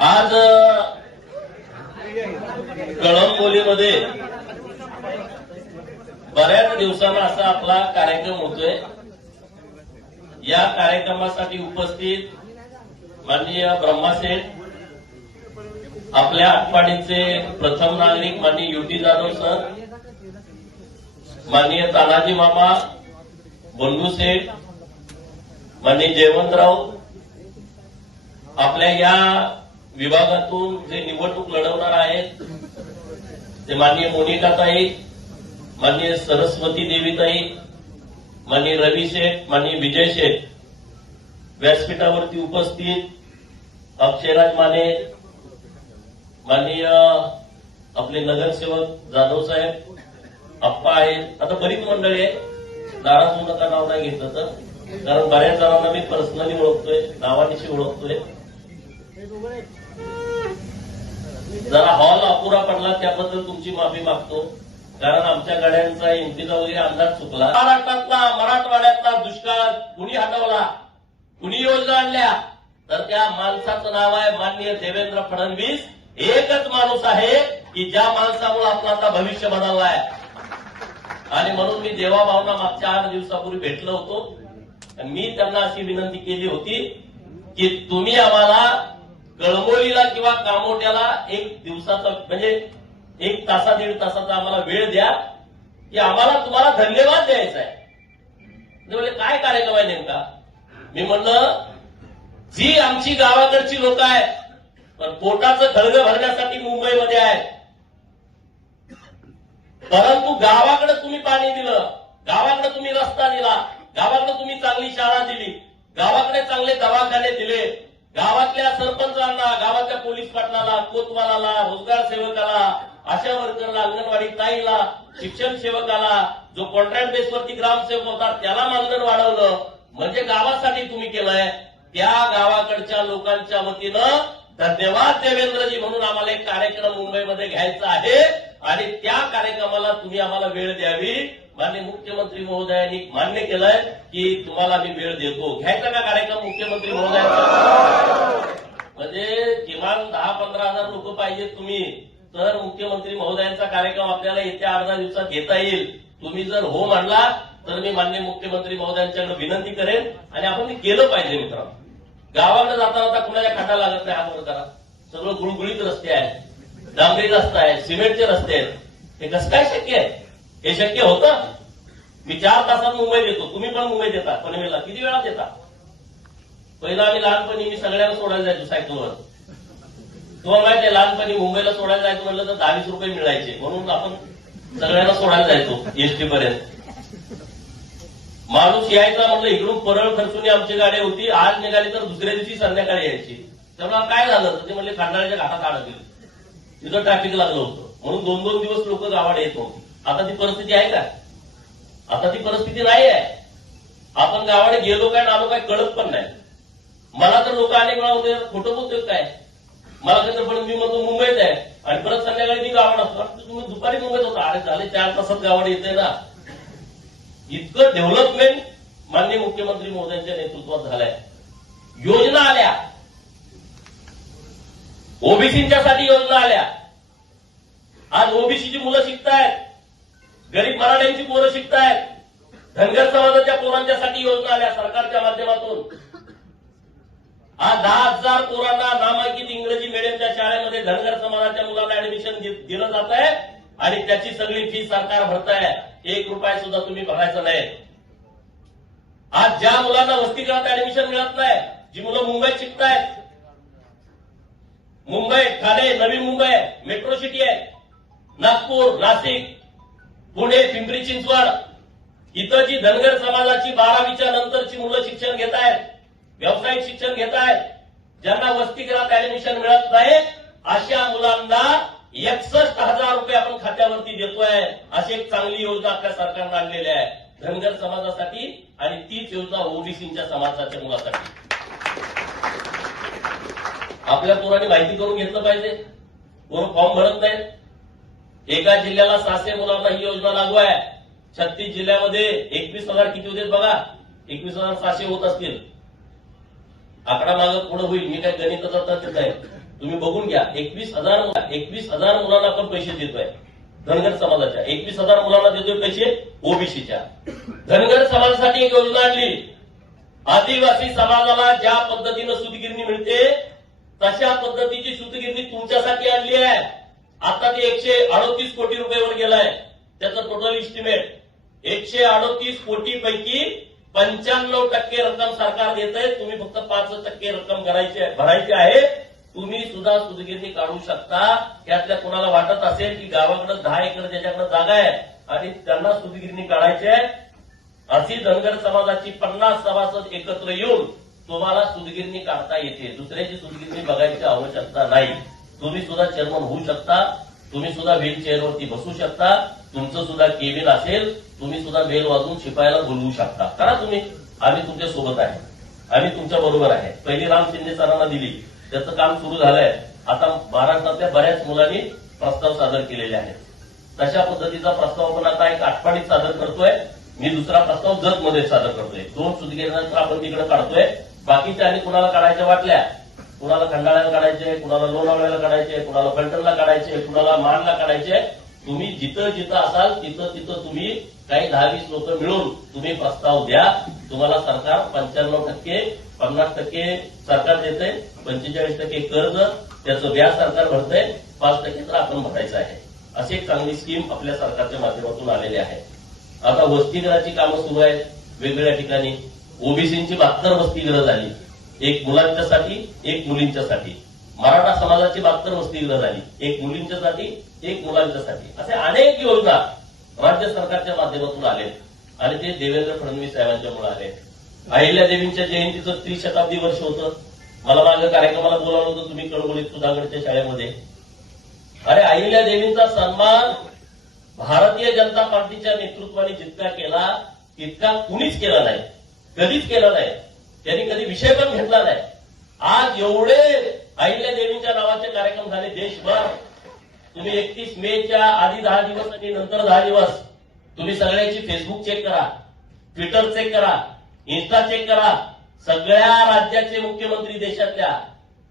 आज कळंबोलीमध्ये बऱ्याच दिवसांना असा आपला कार्यक्रम होतोय। या कार्यक्रमासाठी उपस्थित माननीय ब्रह्मासेठ, आपल्या आटपाडीचे प्रथम नागरिक माननीय युटी जाधव सर, माननीय तानाजी मामा, बंडू सेठ, माननीय जयवंतराव, आपल्या या विभागातून जे निवडणूक लढवणार आहेत ते माननीय मोनिकाताई, माननीय सरस्वती देवीताई, माननीय रवी शेठ, माननीय विजय शेठ, व्यासपीठावरती उपस्थित अक्षयराज माने, माननीय आपले नगरसेवक जाधव साहेब, आप्पा आहेत, आता बरीच मंडळी आहे, नाराज होऊ नका नाव नाही घेतलं तर, कारण बऱ्याच जणांना मी पर्सनली ओळखतोय, नावानिशी ओळखतोय। जरा हॉल अपुरा पडला त्याबद्दल तुमची माफी मागतो, कारण आमच्या गाड्यांचा एमपीचा वगैरे अंदाज चुकला। महाराष्ट्रातला मराठवाड्यातला दुष्काळ कुणी हटवला, कुणी योजना आणल्या, तर त्या माणसाचं नाव आहे माननीय देवेंद्र फडणवीस। एकच माणूस आहे की ज्या माणसामुळे आपलं आता भविष्य बदललाय। आणि म्हणून मी देवाभावना मागच्या 8 दिवसापूर्वी भेटलो होतो आणि मी त्यांना अशी विनंती केली होती की तुम्ही आम्हाला कळंबोलीला किंवा कामोट्याला एक दिवसाचा म्हणजे 1 तासा 1.5 तासाचा आम्हाला वेळ द्या की आम्हाला तुम्हाला धन्यवाद द्यायचा आहे। म्हणजे काय कार्यक्रम आहे नेमका? मी म्हणलं जी आमची गावाकडची लोक आहेत पण पोटाचं खळगं भरण्यासाठी मुंबईमध्ये आहेत, परंतु गावाकडे तुम्ही पाणी दिलं, गावाकडे तुम्ही रस्ता दिला, गावाकडे तुम्ही चांगली शाळा दिली, गावाकडे चांगले दवाखाने दिले, गावातल्या सरपंचांना, गावातल्या पोलीस पाटलाला, कोतवालाला, रोजगार सेवकाला, आशा वर्करला, अंगणवाडी ताईला, शिक्षण सेवकाला, जो कॉन्ट्रॅक्ट बेसवरती ग्रामसेवक होता त्याला मानधन वाढवलं, म्हणजे गावासाठी तुम्ही केलंय। त्या गावाकडच्या लोकांच्या वतीनं धन्यवाद देवेंद्रजी म्हणून आम्हाला एक कार्यक्रम मुंबईमध्ये घ्यायचा आहे आणि त्या कार्यक्रमाला तुम्ही आम्हाला वेळ द्यावी। माननीय मुख्यमंत्री महोदयांनी मान्य केलंय की तुम्हाला मी वेळ देतो। घ्यायचा का कार्यक्रम मुख्यमंत्री महोदयांचा? म्हणजे किमान 10-15 हजार लोक पाहिजेत तुम्ही, तर मुख्यमंत्री महोदयांचा कार्यक्रम आपल्याला येत्या 8 दिवसात घेता येईल। तुम्ही जर हो म्हणला तर मी माननीय मुख्यमंत्री महोदयांच्याकडे विनंती करेन आणि आपण ते केलं पाहिजे। मित्रांनो, गावाकडे जाता जाता कुणाच्या खाटा लागत नाही, आम्हाला करा, सगळं गुळगुळीत रस्ते आहेत, डांबरी रस्ता आहे, सिमेंटचे रस्ते आहेत, हे कसं काय शक्य आहे? हे शक्य होतं? मी 4 तासात मुंबईत येतो, तुम्ही पण मुंबईत येता, पनवेलला किती वेळात येता? पहिला आम्ही लहानपणी मी सगळ्यांना सोडायला जायचो सायकलवर। तुम्हाला माहिती आहे लहानपणी मुंबईला सोडायला जायचं म्हणलं तर 20 रुपये मिळायचे, म्हणून आपण सगळ्यांना सोडायला जायचो एसटी पर्यंत। माणूस यायचा म्हणलं इकडून परळ खर्चून आमची गाडी होती, आज निघाली तर दुसऱ्या दिवशी संध्याकाळी यायची। तेव्हा काय झालं ते म्हणले खंडाळ्याच्या घाटात अडकले, तिथं ट्रॅफिक लागलं होतं म्हणून 2-2 दिवस लोक गावाकडे येत होते। आता ती परिस्थिती आहे का? आता ती परिस्थिती नाही आहे। आपण गावाकडे गेलो काय आलो काय कळत पण नाही। मला तर लोक अनेक वेळा होते खोटं बोलतोय काय, मला कसं पण मी म्हणतो मुंबईत आहे आणि परत संध्याकाळी मी गावाकडे असतो, तुम्ही दुपारी मुंबईत होता, अरे झाले 4 तासात गावाकडे येते ना। इतकं डेव्हलपमेंट माननीय मुख्यमंत्री महोदयांच्या नेतृत्वात झालंय। योजना आल्या, ओबीसींच्यासाठी योजना आल्या, आज ओबीसीची मुलं शिकतायत, गरीब मराठ्यांची पोरं शिकतायत, धनगर समाजाच्या पोरांच्यासाठी योजना आल्या सरकारच्या माध्यमातून। आज 10,000 पोरांना नामांकित इंग्रजी मीडियमच्या शाळेमध्ये धनगर समाजाच्या मुलांना ऍडमिशन दिलं जात आहे आणि त्याची सगळी फी सरकार भरताय, 1 रुपया सुद्धा तुम्ही भरायचं नाही। आज ज्या मुलांना वसतिगृहात ऍडमिशन मिळत नाही, जी मुलं मुंबईत शिकतायत, मुंबई, ठाणे, नवी मुंबई मेट्रो सिटी आहे, नागपूर, नाशिक, पुणे, पिंपरी चिंचवड, इथं जी धनगर समाजाची 12वीच्या नंतरची मुलं शिक्षण घेत आहेत, व्यावसायिक शिक्षण घेत आहेत, ज्यांना वसतिगृहात ऍडमिशन मिळत नाही, अशा मुलांना 61,000 रुपये आपण खात्यावरती देतोय। अशी एक चांगली योजना आपल्या सरकारनं आणलेली आहे धनगर समाजासाठी आणि तीच योजना ओबीसीच्या समाजाच्या मुलासाठी। आपल्या पोरांनी माहिती करून घेतलं पाहिजे, पोरं फॉर्म भरत नाहीत। एका जिल्ह्याला 600 मुलांना ही योजना लागू आहे। 36 जिल्ह्यामध्ये 21,000 किती होते बघा, 21,700 होत असतील। आकडा मागं पुढे होईल, मी काय गणिताचा तज्ञ आहे, तुम्ही बघून घ्या. 21,000 मुलांना आपण पैसे देतोय धनगर समाजाच्या, 21,000 मुलांना देतोय पैसे ओबीसीच्या. धनगर समाजासाठी एक योजना आणली. आदिवासी समाजाला ज्या पद्धतीनं सूतगिरणी मिळते तशा पद्धतीची सूतगिरणी तुमच्यासाठी आणली आहे. आता ते 138 कोटी रुपयावर गेलाय. त्याचं टोटल इस्टिमेट 138 कोटी पैकी 95% रक्कम सरकार देत आहे. तुम्ही फक्त 5% रक्कम भरायची आहे. तुम्ही सुद्धा सूतगिरणी काढू शकता. त्यातल्या कोणाला वाटत असेल की गावाकडे 10 एकर ज्याच्याकडे जागा आहे आणि त्यांना सूतगिरणी काढायची आहे, अशी धनगर समाजाची 50 सभासद एकत्र येऊन तुम्हाला सूतगिरणी काढता येते. दुसऱ्याची सूतगिरणी बघायची आवश्यकता नाही. तुम्ही सुद्धा चेअरमन होऊ शकता. तुम्ही सुद्धा व्हील चेअरवरती बसू शकता. तुमचं सुद्धा केबिन असेल. तुम्ही सुद्धा बेल वाजवून शिपायाला बोलवू शकता. करा तुम्ही. आम्ही तुमच्या सोबत आहे. आम्ही तुमच्या बरोबर आहे. पहिली राम शिंदे सरांना दिली, त्याचं काम सुरू झालंय. आता महाराष्ट्रातल्या बऱ्याच मुलांनी प्रस्ताव सादर केलेले आहेत. तशा पद्धतीचा प्रस्ताव पण आता एक आठवणीत सादर करतोय. मी दुसरा प्रस्ताव जतमध्ये सादर करतोय. 2 सूतगिरण्यांचा आपण तिकडे काढतोय. बाकीच्या आणि कुणाला काढायच्या वाटल्या, कुणाला खंडाळ्याला काढायचे, कुणाला लोणावळ्याला काढायचे, कुणाला फलटणला काढायचे, कुणाला मानला काढायचे, तुम्ही जिथं जिथं असाल तिथं तिथं तुम्ही काही 10-20 लोक मिळून तुम्ही प्रस्ताव द्या. तुम्हाला सरकार 95%, 50% सरकार देते, 45% कर्ज, त्याचं व्याज सरकार भरतंय, 5% तर आपण भरायचं आहे. अशी एक चांगली स्कीम आपल्या सरकारच्या माध्यमातून आलेली आहे. आता वसतिगृहाची कामं सुरू आहेत वेगवेगळ्या ठिकाणी. ओबीसींची 72 वसतिगृह झाली, एक मुलांच्यासाठी एक मुलींच्यासाठी. मराठा समाजाची 72 वसतिगृह झाली, एक मुलींच्यासाठी एक मुलांच्यासाठी. असे अनेक योजना राज्य सरकारच्या माध्यमातून आले आणि ते देवेंद्र फडणवीस साहेबांच्यामुळे आले. अहिल्यादेवींच्या जयंतीचं 30 शताब्दी वर्ष होतं. मला मागे कार्यक्रमाला बोलावलं होतं तुम्ही कडबोलीत सुधागडच्या शाळेमध्ये. अरे अहिल्यादेवींचा सन्मान भारतीय जनता पार्टीच्या नेतृत्वाने जितका केला तितका कुणीच केला नाही, कधीच केला नाही. त्यांनी कधी विषय पण घेतला नाही. आज एवढे अहिल्यादेवींच्या नावाचे कार्यक्रम झाले देशभर. तुम्ही 31 मेच्या आधी 10 दिवस आणि नंतर 10 दिवस तुम्ही सगळ्यांची फेसबुक चेक करा, ट्विटर चेक करा, इन्स्टा चेक करा. सगळ्या राज्याचे मुख्यमंत्री, देशातल्या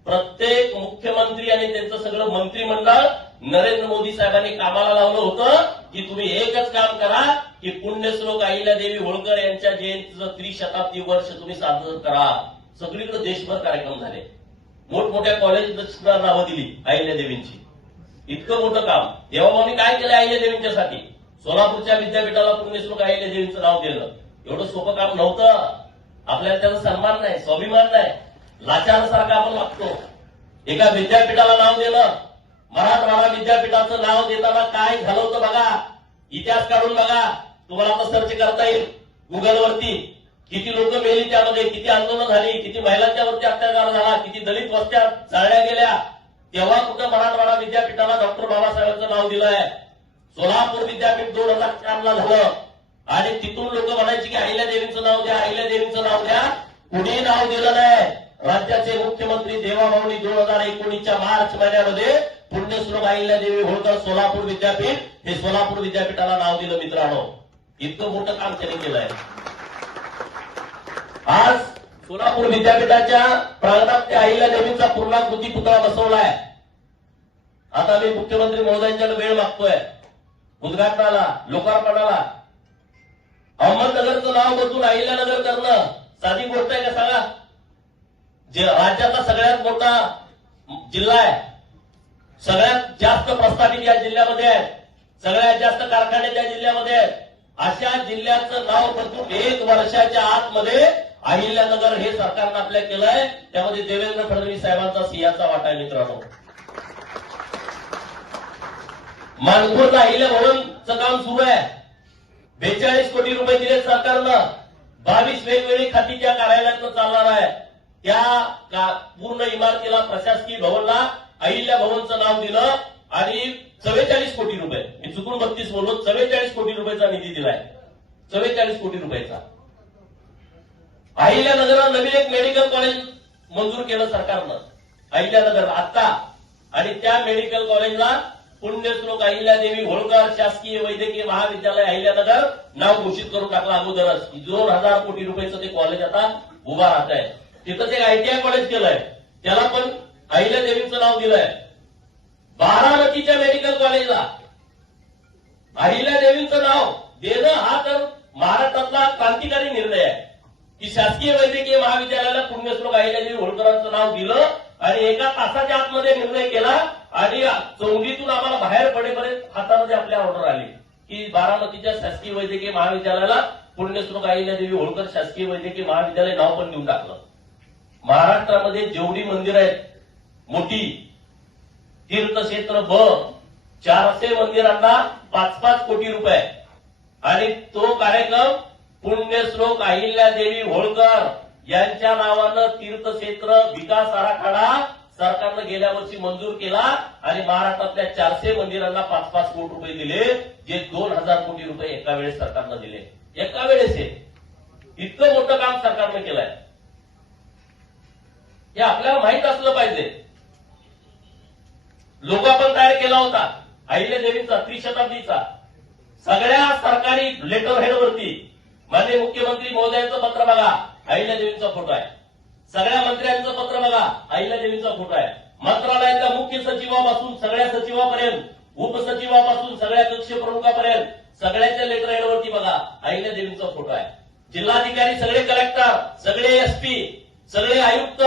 प्रत्येक मुख्यमंत्री आणि त्यांचं सगळं मंत्रिमंडळ नरेंद्र मोदी साहेबांनी कामाला लावलं होतं की तुम्ही एकच काम करा की पुण्यश्लोक अहिल्यादेवी होळकर यांच्या जयंतीचं 30 शताब्दी वर्ष तुम्ही साजरं करा. सगळीकडे देशभर कार्यक्रम झाले. मोठमोठ्या कॉलेजला नावं दिली अहिल्यादेवींची. इतकं मोठं काम देवाभाऊनी काय केलं अहिल्यादेवींच्यासाठी? सोलापूरच्या विद्यापीठाला पुण्यश्लोक अहिल्यादेवींचं नाव दिलं. एवढं सोपं काम नव्हतं. आपल्याला त्याचा सन्मान नाही, स्वाभिमान नाही, लाचारासारखा आपण वागतो. एका विद्यापीठाला नाव दिलं. मराठवाडा विद्यापीठाचं नाव देताना काय झालं होतं बघा. इतिहास काढून बघा. तुम्हाला आता सर्च करता येईल गुगलवरती. किती लोक मेली त्यामध्ये, किती आंदोलन झाली, किती महिलांच्यावरती अत्याचार झाला, किती दलित वस्त्या जाळल्या गेल्या. तेव्हा कुठं मराठवाडा विद्यापीठाला डॉक्टर बाबासाहेबांचं नाव दिलं आहे. सोलापूर विद्यापीठ 2004ला झालं आणि तिथून लोक म्हणायची की अहिल्यादेवींचं नाव द्या, अहिल्यादेवींचं नाव द्या. कुणी नाव दिलं नाही. राज्याचे मुख्यमंत्री देवाभाऊनी 2019च्या मार्च महिन्यामध्ये पुण्यश्लोक अहिल्यादेवी होळकर सोलापूर विद्यापीठ हे सोलापूर विद्यापीठाला नाव दिलं. मित्रांनो, इतकं मोठं काम त्यांनी केलंय. आज सोलापूर विद्यापीठाच्या प्रांगणात त्या अहिल्यादेवींचा पूर्णाकृती पुतळा बसवलाय. आता मी मुख्यमंत्री महोदयांच्याकडे वेळ मागतोय उद्घाटनाला, लोकार्पणाला. अहमदनगरचं नाव बदलून अहिल्यानगर करणं साधी गोष्ट आहे का सांगा? जे राज्याचा सगळ्यात मोठा जिल्हा आहे, सगळ्यात जास्त प्रस्थापित या जिल्ह्यामध्ये आहेत, सगळ्यात जास्त कारखाने त्या जिल्ह्यामध्ये आहेत. अशा जिल्ह्याचं नाव बदलून 1 वर्षाच्या आतमध्ये अहिल्यानगर हे सरकारनं आपल्या केलंय. त्यामध्ये देवेंद्र फडणवीस साहेबांचा सिंहाचा वाटा आहे. मित्रांनो, मानपूरला अहिल्या भवनचं काम सुरू आहे. 42 कोटी रुपये दिले सरकारनं. 22 वेगवेगळी खाती त्या कार्यालयातनं चालणार आहे. त्या पूर्ण इमारतीला, प्रशासकीय भवनला अहिल्या भवनचं नाव दिलं आणि 44 कोटी रुपये, मी चुकून 32 बोललो, 44 कोटी रुपयाचा निधी दिलाय. 44 कोटी रुपयाचा. अहिल्यानगरला नवीन एक मेडिकल कॉलेज मंजूर केलं सरकारनं अहिल्यानगर आता. आणि त्या मेडिकल कॉलेजला पुण्यश्लोक अहिल्यादेवी होळकर शासकीय वैद्यकीय महाविद्यालय अहिल्यानगर नाव घोषित करून टाकलं अगोदरच. 2000 कोटी रुपयाचं ते कॉलेज आता उभा राहत आहे. तिथंच एक ITI कॉलेज केलंय, त्याला पण अहिल्यादेवींचं नाव दिलंय. बारामतीच्या मेडिकल कॉलेजला अहिल्यादेवींचं नाव देणं हा तर महाराष्ट्रातला क्रांतिकारी निर्णय आहे की शासकीय वैद्यकीय महाविद्यालयाला पुण्यश्लोक अहिल्यादेवी होळकरांचं नाव दिलं आणि एका तासाच्या आतमध्ये निर्णय केला आणि चौंडीतून आम्हाला बाहेर पडेपर्यंत हातामध्ये आपल्या ऑर्डर आली की बारामतीच्या शासकीय वैद्यकीय महाविद्यालयाला पुण्यश्लोक अहिल्यादेवी होळकर शासकीय वैद्यकीय महाविद्यालय नाव पण देऊन टाकलं. महाराष्ट्रामध्ये जेवढी मंदिरं आहेत मोठी तीर्थक्षेत्र 400 मंदिरांना 5-5 कोटी रुपये आणि तो कार्यक्रम पुण्यश्लोक अहिल्यादेवी होळकर यांच्या नावानं तीर्थक्षेत्र विकास आराखडा सरकारनं गेल्या वर्षी मंजूर केला आणि महाराष्ट्रातल्या 400 मंदिरांना 5-5 कोटी रुपये दिले, जे 2000 कोटी रुपये एका वेळेस सरकारनं दिले. एका वेळेस हे इतकं मोठं काम सरकारनं केलंय. हे आपल्याला माहित असलं पाहिजे. लोकार्पण तयार केला होता अहिल्यादेवींचा त्रिशताब्दीचा. सगळ्या सरकारी लेटर हेडवरती माननीय मुख्यमंत्री महोदयांचं पत्र बघा, अहिल्यादेवींचा फोटो आहे. सगळ्या मंत्र्यांचं पत्र बघा, अहिल्यादेवींचा फोटो आहे. मंत्रालयाच्या मुख्य सचिवापासून सगळ्या सचिवापर्यंत, उपसचिवापासून सगळ्या कक्ष प्रमुखापर्यंत सगळ्याच्या लेटर हेडवरती बघा, अहिल्यादेवींचा फोटो आहे. जिल्हाधिकारी, सगळे कलेक्टर, सगळे एसपी, सगळे आयुक्त,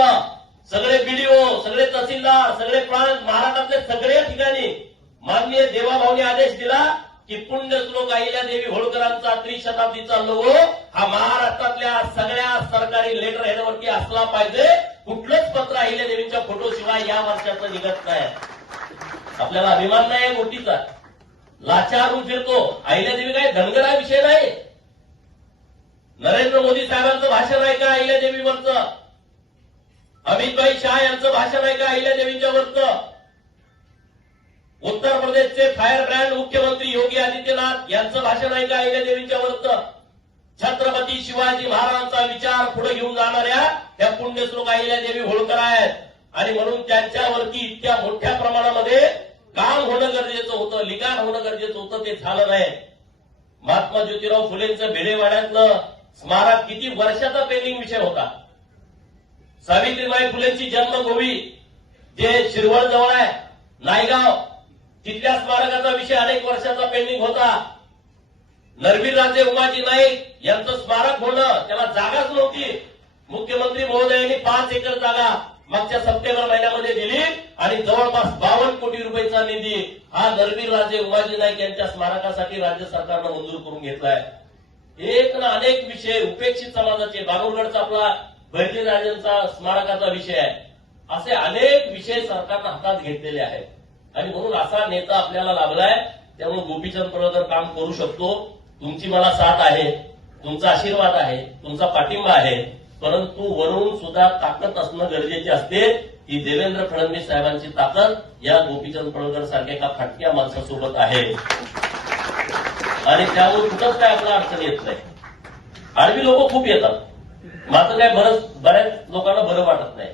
सगळे बीडीओ, सगळे तहसीलदार, सगळे प्रांत, महाराष्ट्रातल्या सगळ्या ठिकाणी माननीय देवाभाऊने आदेश दिला की पुण्यश्लोक अहिल्यादेवी होळकरांचा त्रिशताब्दीचा लोगो हा महाराष्ट्रातल्या सगळ्या सरकारी लेटर हेडवरती असला पाहिजे. कुठलंच पत्र अहिल्यादेवींच्या फोटोशिवाय या वर्षाचं निघत नाही. आपल्याला अभिमान नाही या गोष्टीचा. लाचार होऊन फिरतो. अहिल्यादेवी काय धनगर हा विषय नाही. नरेंद्र मोदी साहेबांचं भाषण आहे का अहिल्यादेवीवरचं? अमितभाई शाह यांचं भाषण आहे का अहिल्यादेवींच्या वरचं? उत्तर प्रदेशचे फायर ब्रँड मुख्यमंत्री योगी आदित्यनाथ यांचं भाषण आहे का अहिल्यादेवींच्या वरचं? छत्रपती शिवाजी महाराजांचा विचार पुढे घेऊन जाणाऱ्या त्या पुण्यश्लोक अहिल्यादेवी होळकर आहेत आणि म्हणून त्यांच्यावरती इतक्या मोठ्या प्रमाणामध्ये काम होणं गरजेचं होतं, लिखाण होणं गरजेचं होतं. ते झालं नाही. महात्मा ज्योतिराव फुलेंचं भिडेवाड्यातलं स्मारक किती वर्षाचा पेंडिंग विषय होता. सावित्रीबाई फुलेंची जन्मभूमी जे शिरवळ जवळ आहे नायगाव, तिथल्या स्मारकाचा विषय अनेक वर्षाचा पेंडिंग होता. नरवीर राजे उमाजी नाईक यांचं स्मारक होणं, त्याला जागाच नव्हती. मुख्यमंत्री महोदयांनी 5 एकर जागा मागच्या सप्टेंबर महिन्यामध्ये दिली आणि जवळपास 52 कोटी रुपयाचा निधी हा नरवीर राजे उमाजी नाईक यांच्या स्मारकासाठी राज्य सरकारनं मंजूर करून घेतलाय. एक ना अनेक विषय उपेक्षित समाजाचे, बाबुरगडचा आपला भैरजी राजांचा स्मारकाचा विषय आहे, असे अनेक विषय सरकारनं हातात घेतलेले आहेत. आणि म्हणून असा नेता आपल्याला लाभलाय. त्यामुळे गोपीचंद पडळकर काम करू शकतो. तुमची मला साथ आहे, तुमचा आशीर्वाद आहे, तुमचा पाठिंबा आहे. परंतु वरून सुद्धा ताकद असणं गरजेचे असते. की देवेंद्र फडणवीस साहेबांची ताकद या गोपीचंद पडळकर सारख्या एका फाटक्या माणसासोबत आहे आणि त्यामुळे कुठंच काय आपला अडचण येत नाही. आडवी लोक खूप येतात, मात्र काय बऱ्याच लोकांना बरं वाटत नाही.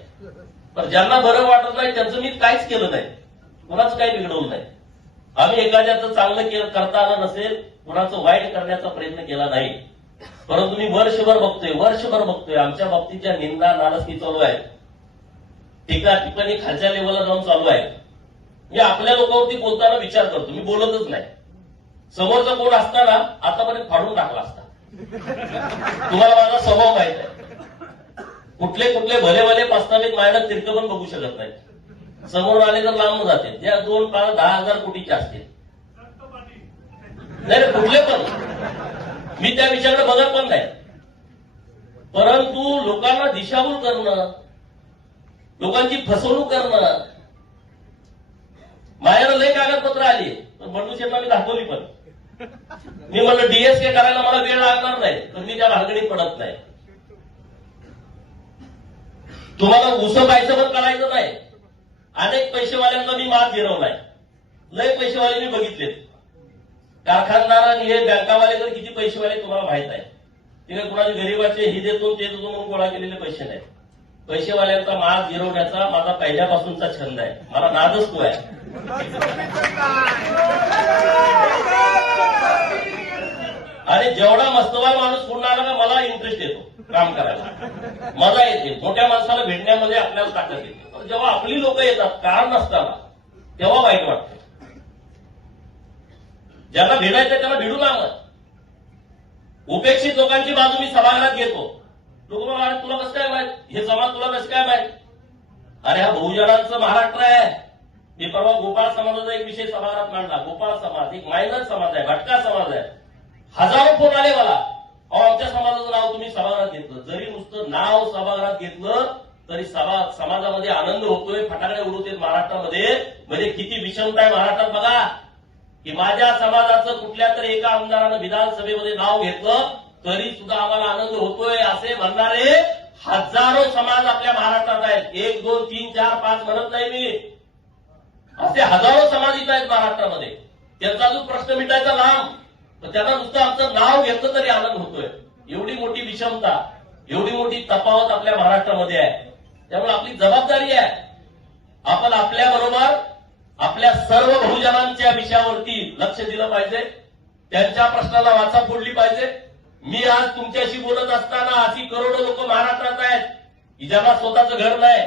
पण ज्यांना बरं वाटत नाही त्यांचं मी काहीच केलं नाही, कुणाचं काही बिघडवलं नाही. आम्ही एखाद्याचं चांगलं करता आलं नसेल, कुणाचं वाईट करण्याचा प्रयत्न केला नाही. परंतु मी वर्षभर बघतोय आमच्या बाबतीत ज्या निंदा नाराजगी चालू आहे, ठिकाणी खालच्या लेवलला जाऊन चालू आहे. मी आपल्या लोकांवरती बोलताना विचार करतो, मी बोलतच नाही. समोरचा कोण असताना आतापर्यंत फाडून टाकला असता. तुम्हाला माझा स्वभाव माहित आहे. कुठले भले भले प्रस्तावित माझ्याला तिरकं पण बघू शकत नाही. समोर आले तर लांब जाते. त्या 2-10,000 कोटीच्या असतील. नाही कुठले पण, मी त्या विषयाकडे बघत पण नाही. परंतु लोकांना दिशाभूल करणं, लोकांची फसवणूक करणं, माझ्याला लय कागदपत्र आली पण बंडू शेट्टी मी दाखवली पण. मी म्हणलं डीएसके करायला मला वेळ लागणार नाही, तर मी त्या भानगडीत पडत नाही. तुम्हाला उसं पाहायचं पण करायचं नाही. अनेक पैसेवाल्यांचा मी मात गिरवलाय. लय पैसेवाले मी बघितलेत. कारखानदार आणि हे बँकावाले तर किती पैसेवाले तुम्हाला माहित आहे. तिने कुणाचे गरीबाचे ही देतो ते देतो म्हणून गोळा केलेले पैसे नाही. पैसेवाल्यांचा मात गिरवण्याचा माझा पहिल्यापासूनचा छंद आहे. मला नादच तो आहे. आणि जेवढा मस्तवाल माणूस पूर्ण आला का मला इंटरेस्ट येतो. काम करायला मजा येते. मोठ्या माणसाला भेटण्यामध्ये आपल्याला ताकद येते. पण जेव्हा आपली लोक येतात कारण नसताना तेव्हा वाईट वाटतं. ज्यांना भेटायचं त्याला भेटू ना. मग उपेक्षित लोकांची बाजू मी सभागृहात घेतो. लोक मला तुला कसं काय माहित, हे समाज तुला कसं काय माहित. अरे हा बहुजनांचं महाराष्ट्र आहे. मी परवा गोपाळ समाजाचा एक विषय सभागृहात मांडला. गोपाळ समाज एक मायनर समाज आहे, भटका समाज आहे. हजारो फोन आले मला, अहो आमच्या समाजाचं नाव तुम्ही सभागृहात घेतलं. जरी नुसतं नाव सभागृहात घेतलं तरी समाजामध्ये आनंद होतोय, फटाकडे उडवते महाराष्ट्रामध्ये. म्हणजे किती विषमता आहे महाराष्ट्रात बघा, की माझ्या समाजाचं कुठल्या तरी एका आमदारानं विधानसभेमध्ये नाव घेतलं तरी सुद्धा आम्हाला आनंद होतोय असे म्हणणारे हजारो समाज आपल्या महाराष्ट्रात आहेत. 1, 2, 3, 4, 5 म्हणत नाही मी, असे हजारो समाज इथं आहेत महाराष्ट्रामध्ये. त्यांचा जो प्रश्न मिटायचा लांब, तर त्यांना नुसतं आमचं नाव घेतलं तरी आनंद होतोय. एवढी मोठी विषमता, एवढी मोठी तफावत आपल्या महाराष्ट्रामध्ये आहे. त्यामुळे आपली जबाबदारी आहे, आपण आपल्या बरोबर आपल्या सर्व बहुजनांच्या विषयावरती लक्ष दिलं पाहिजे, त्यांच्या प्रश्नाला वाचा फोडली पाहिजे. मी आज तुमच्याशी बोलत असताना अशी करोडो लोक महाराष्ट्रात आहेत की ज्यांना स्वतःचं घर नाही,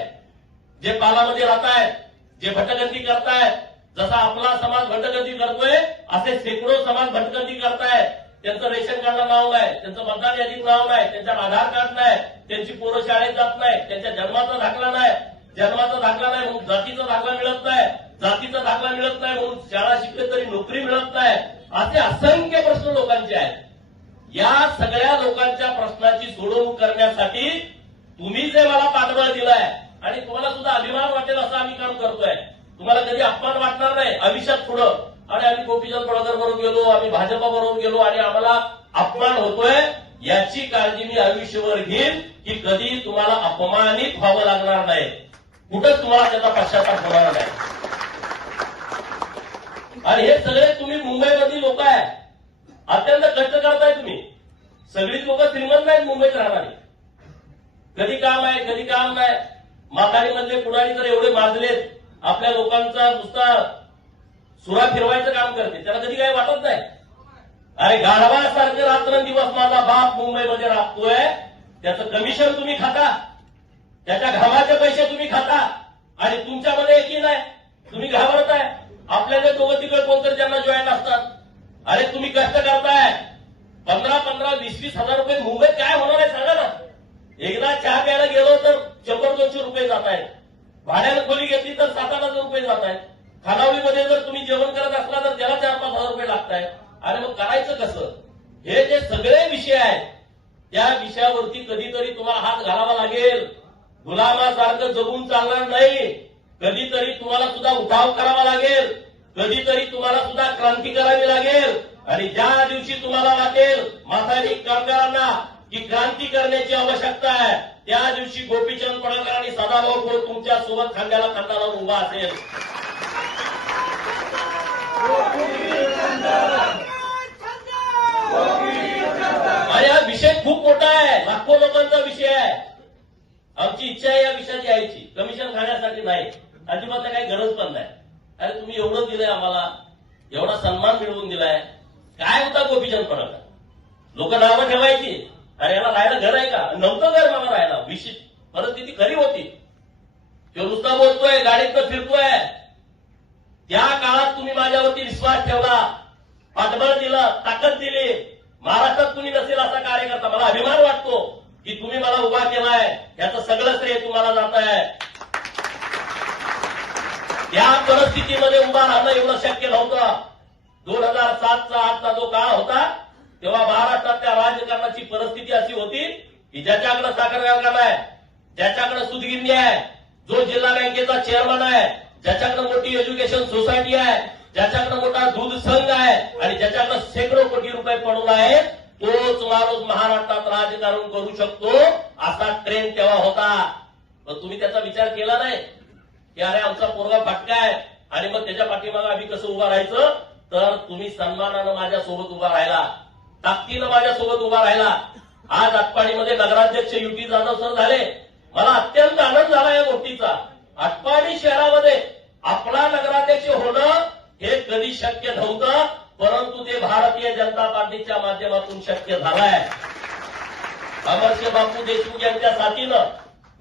जे पालामध्ये राहत आहेत, जे भटकंती करतायत. जसा आपला समाज भटकंती करतोय असे शेकडो समाज भटकंती करतायत. त्यांचं रेशन कार्डला नाव नाही, त्यांचं मतदार यादीत नाव नाही, त्यांच्या आधार कार्ड नाही, त्यांची पोरं शाळेत जात नाही, त्यांच्या जन्माचा दाखला नाही, जन्माचा दाखला नाही म्हणून जातीचा दाखला मिळत नाही, जातीचा दाखला मिळत नाही म्हणून शाळा शिकले तरी नोकरी मिळत नाही. असे असंख्य प्रश्न लोकांचे आहेत. या सगळ्या लोकांच्या प्रश्नाची सोडवणूक करण्यासाठी तुम्ही जे मला पाठबळ दिलंय आणि तुम्हाला सुद्धा अभिमान वाटेल असं आम्ही काम करतोय. तुम्हाला कधी अपमान वाटणार नाही आयुष्यात पुढं. आणि आम्ही गोपीचंद पडळकर बरोबर गेलो, आम्ही भाजपा बरोबर गेलो आणि आम्हाला अपमान होतोय याची काळजी मी आयुष्यभर घेईन की कधी तुम्हाला अपमानित व्हावं लागणार नाही, कुठंच तुम्हाला त्याचा पश्चाताप होणार नाही. आणि हे सगळे तुम्ही मुंबईमधली लोक आहे, अत्यंत कष्ट करताय तुम्ही. सगळीच लोक श्रीमंत नाहीत मुंबईत राहणारी. कधी काम आहे कधी काम नाही. म्हातारीमधले पुढारी तर एवढे माजलेत, आपल्या लोकांचा नुसता सुरा फिरवायचं काम करते, त्याला कधी काही वाटत नाही. अरे गाढवासारखं रात्रंदिवस माझा बाप मुंबईमध्ये राबतोय, त्याचं कमिशन तुम्ही खाता, त्याच्या घामाचे पैसे तुम्ही खाता आणि तुमच्यामध्ये एकही नाही. तुम्ही घाबरताय. आपल्याला दोघं तिकडे कोणतरी ज्यांना जॉईन असतात. अरे तुम्ही कष्ट करताय, 15-15, 20-20 हजार रुपये मुंबईत काय होणार आहे सांगा ना. एकदा चहा प्यायला गेलो तर 100-200 रुपये जात आहेत. भाड्यानं खोली घेतली तर 7-8 हजार रुपये जात आहेत. खानावळीमध्ये जर तुम्ही जेवण करत असला तर त्याला 4-5 हजार रुपये लागत आहेत. आणि मग करायचं कसं. हे जे सगळे विषय आहेत त्या विषयावरती कधीतरी तुम्हाला हात घालावा लागेल. गुलामासारखं जगून चालणार नाही. कधीतरी तुम्हाला सुद्धा उठाव करावा लागेल, कधीतरी तुम्हाला सुद्धा क्रांती करावी लागेल. आणि ज्या दिवशी तुम्हाला वाटेल माथाडी कामगारांना की क्रांती करण्याची आवश्यकता आहे, त्या दिवशी गोपीचंद पडळकर आणि सदाभाऊ खोत तुमच्या सोबत खांद्याला खांदा लावून उभा असेल. आणि हा विषय खूप मोठा आहे, लाखो लोकांचा विषय आहे. आमची इच्छा आहे या विषयाची यायची, कमिशन खाण्यासाठी नाही, अजिबात काही गरज पण नाही. अरे तुम्ही एवढं दिलंय आम्हाला, एवढा सन्मान मिळवून दिलाय. काय होता गोपीचंद पडळकर. लोक नावं ठेवायची, अरे याला राहायला घर आहे का. नव्हतं घर मला राहायला. विशेष परिस्थिती खरी होती. तो नुसता बोलतोय, गाडीतनं फिरतोय. त्या काळात तुम्ही माझ्यावरती विश्वास ठेवला, पाठबळ दिलं, ताकद दिली. महाराष्ट्रात तुम्ही नसेल असा कार्यकर्ता. मला अभिमान वाटतो की तुम्ही मला उभा केलाय, याचं सगळं श्रेय तुम्हाला जात आहे. त्या परिस्थितीमध्ये उभा राहणं एवढं शक्य नव्हतं. 2007चा आजचा जो काळ होता तेव्हा महाराष्ट्रातल्या राजकारणाची परिस्थिती अशी होती की ज्याच्याकडे साखर कारखाना आहे, ज्याच्याकडे सूतगिरणी आहे, जो जिल्हा बँकेचा चेअरमन आहे, ज्याच्याकडे मोठी एज्युकेशन सोसायटी आहे, ज्याच्याकडे मोठा दूध संघ आहे आणि ज्याच्याकडे शेकडो कोटी रुपये पडून आहेत, तोच माणूस महाराष्ट्रात राजकारण करू शकतो असा ट्रेंड तेव्हा होता. पण तुम्ही त्याचा विचार केला नाही की अरे आमचा पोरगा भटका आहे आणि मग त्याच्या पाठीमागे आम्ही कसं उभा राहायचं. तर तुम्ही सन्मानानं माझ्यासोबत उभा राहिला, ताकदीनं माझ्यासोबत उभा राहिला. आज आटपाडीमध्ये नगराध्यक्ष युटी जाधव सर झाले. मला अत्यंत आनंद झाला या गोष्टीचा. आटपाडी शहरामध्ये आपला नगराध्यक्ष होणं हे कधी शक्य नव्हतं, परंतु ते भारतीय जनता पार्टीच्या माध्यमातून शक्य झालंय. अमरसिंह बापू देशमुख यांच्या साथीनं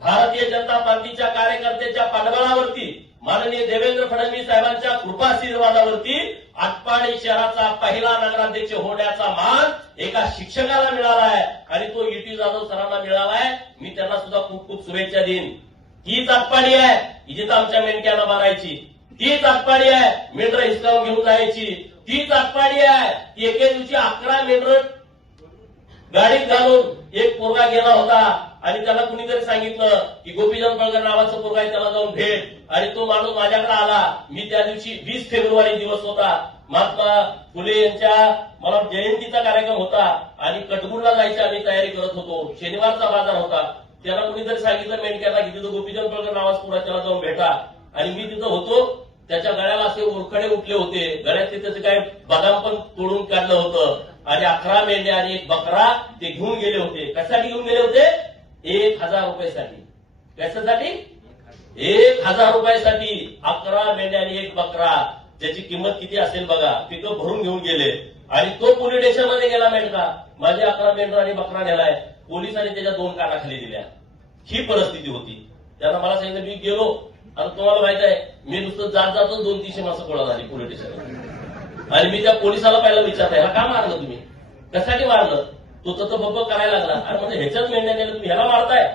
भारतीय जनता पार्टीच्या कार्यकर्त्याच्या पाठबळावरती माननीय देवेंद्र फडणवीस साहेबांच्या कृपाशीर्वादावरती आटपाडी शहराचा पहिला नगराध्यक्ष होण्याचा मान एका शिक्षकाला मिळाला आहे आणि तो ईटी जाधव सरांना मिळाला आहे. मी त्यांना सुद्धा खूप खूप शुभेच्छा देईन. हीच आटपाडी आहे जिथं आमच्या मेंढक्याला मारायची, तीच आटपाडी आहे मेंढर हिसकावून घेऊन जायची, तीच आटपाडी आहे की एके दिवशी 11 मेंढर गाडीत घालून एक पोरगा गेला होता आणि त्याला कुणीतरी सांगितलं की गोपीचंद पळकर नावाचा पोरगा आहे, त्याला जाऊन भेट. आणि तो माणूस माझ्याकडे आला. मी त्या दिवशी 20 फेब्रुवारी दिवस होता, महात्मा फुले यांच्या मला जयंतीचा कार्यक्रम होता आणि कटगुडला जायची आम्ही तयारी करत होतो. शनिवारचा बाजार होता. त्याला कुणीतरी सांगितलं मेंढक्याला की तिथं गोपीचंद पळकर नावाचा पोरगा, त्याला जाऊन भेटा. आणि मी तिथं होतो. त्याच्या गळ्याला असे ओरखडे उठले होते, गळ्यात त्याचं काय बदाम पण तोडून काढलं होतं आणि 11 मेंढ्या आणि एक बकरा ते घेऊन गेले होते. कशासाठी घेऊन गेले होते? 1000 रुपयासाठी. कशासाठी? 1000 रुपयासाठी 11 मेंढ्या आणि एक बकरा. त्याची किंमत किती असेल बघा. पिकं भरून घेऊन गेले आणि तो पोलीस स्टेशनमध्ये गेला मेंढरा. माझे 11 मेंढरा आणि बकरा नेलाय. पोलिसांनी त्याच्या 2 कानाखाली दिल्या. ही परिस्थिती होती. त्यांना मला सांगितलं मी गेलो आणि तुम्हाला माहित आहे मी नुसतं जातच 200-300 माणसं गोळा झाली पोलीस स्टेशनला. आणि मी त्या पोलिसाला पहिला विचारलं ह्याला का मारलं तुम्ही, कशासाठी मारलं? तो तर बब्ब करायला लागला. आणि म्हणजे ह्याच्याच मेंढ्या नेलं तुम्ही ह्याला मारताय.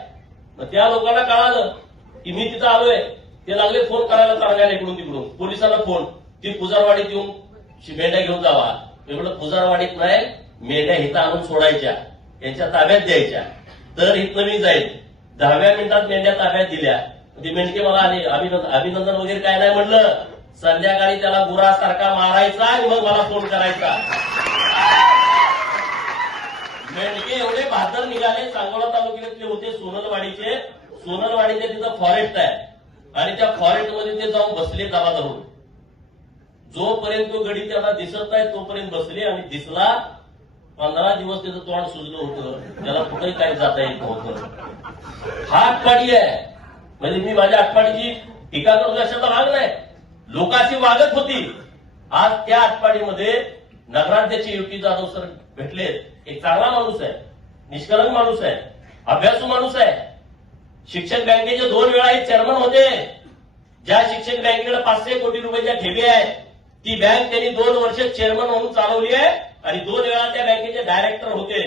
मग त्या लोकांना कळालं की मी तिथं आलोय. ते लागले फोन करायला चांगल्या इकडून तिकडून पोलिसांना फोन की पुजारवाडीत येऊन मेंढ्या घेऊन जावा. एवढं पुजारवाडीत नाही, मेंढ्या हिथं आणून सोडायच्या, यांच्या ताब्यात द्यायच्या, तर इथनं मी जाईल. 10व्या मिनिटात मेंढ्या ताब्यात दिल्या. ते मेंढके मला आले अभिनंदन वगैरे काय नाही म्हणलं. संध्याकाळी त्याला गुरासारखा मारायचा आणि मग मला फोन करायचा. मेंढके एवढे बहादर निघाले. सांगोला तालुक्यातले होते सोनलवाडीचे. सोनलवाडीचे तिथं फॉरेस्ट आहे आणि त्या फॉरेस्टमध्ये ते जाऊन बसले दबा धरून. जोपर्यंत तो गडी त्याला दिसत नाही तोपर्यंत बसले आणि दिसला 15 दिवस त्याचं तोंड सुजलं होतं. त्याला कुठेही काही जाता येत नव्हतं. हा आटपाडी आहे. म्हणजे मी माझ्या आटपाडीची टीका करतो अशाचा भाग नाही, लोकांची वागत होती. आज त्या आटपाडीमध्ये नगराध्यक्ष ईटी जाधव सर भेटलेत. एक चांगला माणूस आहे, निष्कलंक माणूस आहे, अभ्यासू माणूस आहे. शिक्षक बँकेचे 2 वेळा चेअरमन होते. ज्या शिक्षक बँकेकडे 500 कोटी रुपयाच्या ठेवी आहेत ती बँक त्यांनी 2 वर्ष चेअरमन म्हणून चालवली आहे आणि 2 वेळा त्या बँकेचे डायरेक्टर होते.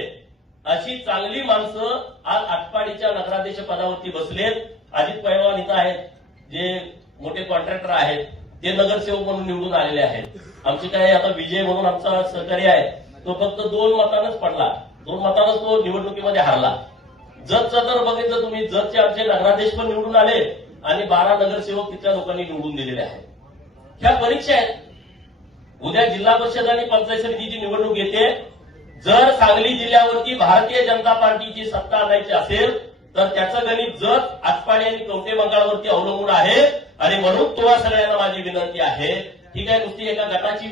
अशी चांगली माणसं आज आटपाडीच्या नगराध्यक्ष पदावरती बसलेत. अजित पहलवान इथं आहेत, जे मोठे कॉन्ट्रॅक्टर आहेत, ते नगरसेवक म्हणून निवडून आलेले आहेत. आमचे काय आता विजय म्हणून आमचा सहकारी आहे, तो फक्त 2 मतानंच पडला. 2 मतानंच तो निवडणुकीमध्ये हारला. जतचं जर बघितलं तुम्ही, जतचे आमचे नगराध्यक्ष पण निवडून आले आणि 12 नगरसेवक तिथल्या लोकांनी निवडून दिलेले आहेत. ह्या परीक्षा आहेत. उद्या जिल्हा परिषद आणि पंचायत समितीची निवडणूक येते. जर सांगली जिल्ह्यावरती भारतीय जनता पार्टीची सत्ता आणायची असेल तर त्याचं गणित जत, आटपाडी आणि कवठे मंकाळवरती अवलंबून आहे. आणि म्हणून तुम्हा सगळ्यांना माझी विनंती आहे, ही काय नुसती एका गटाची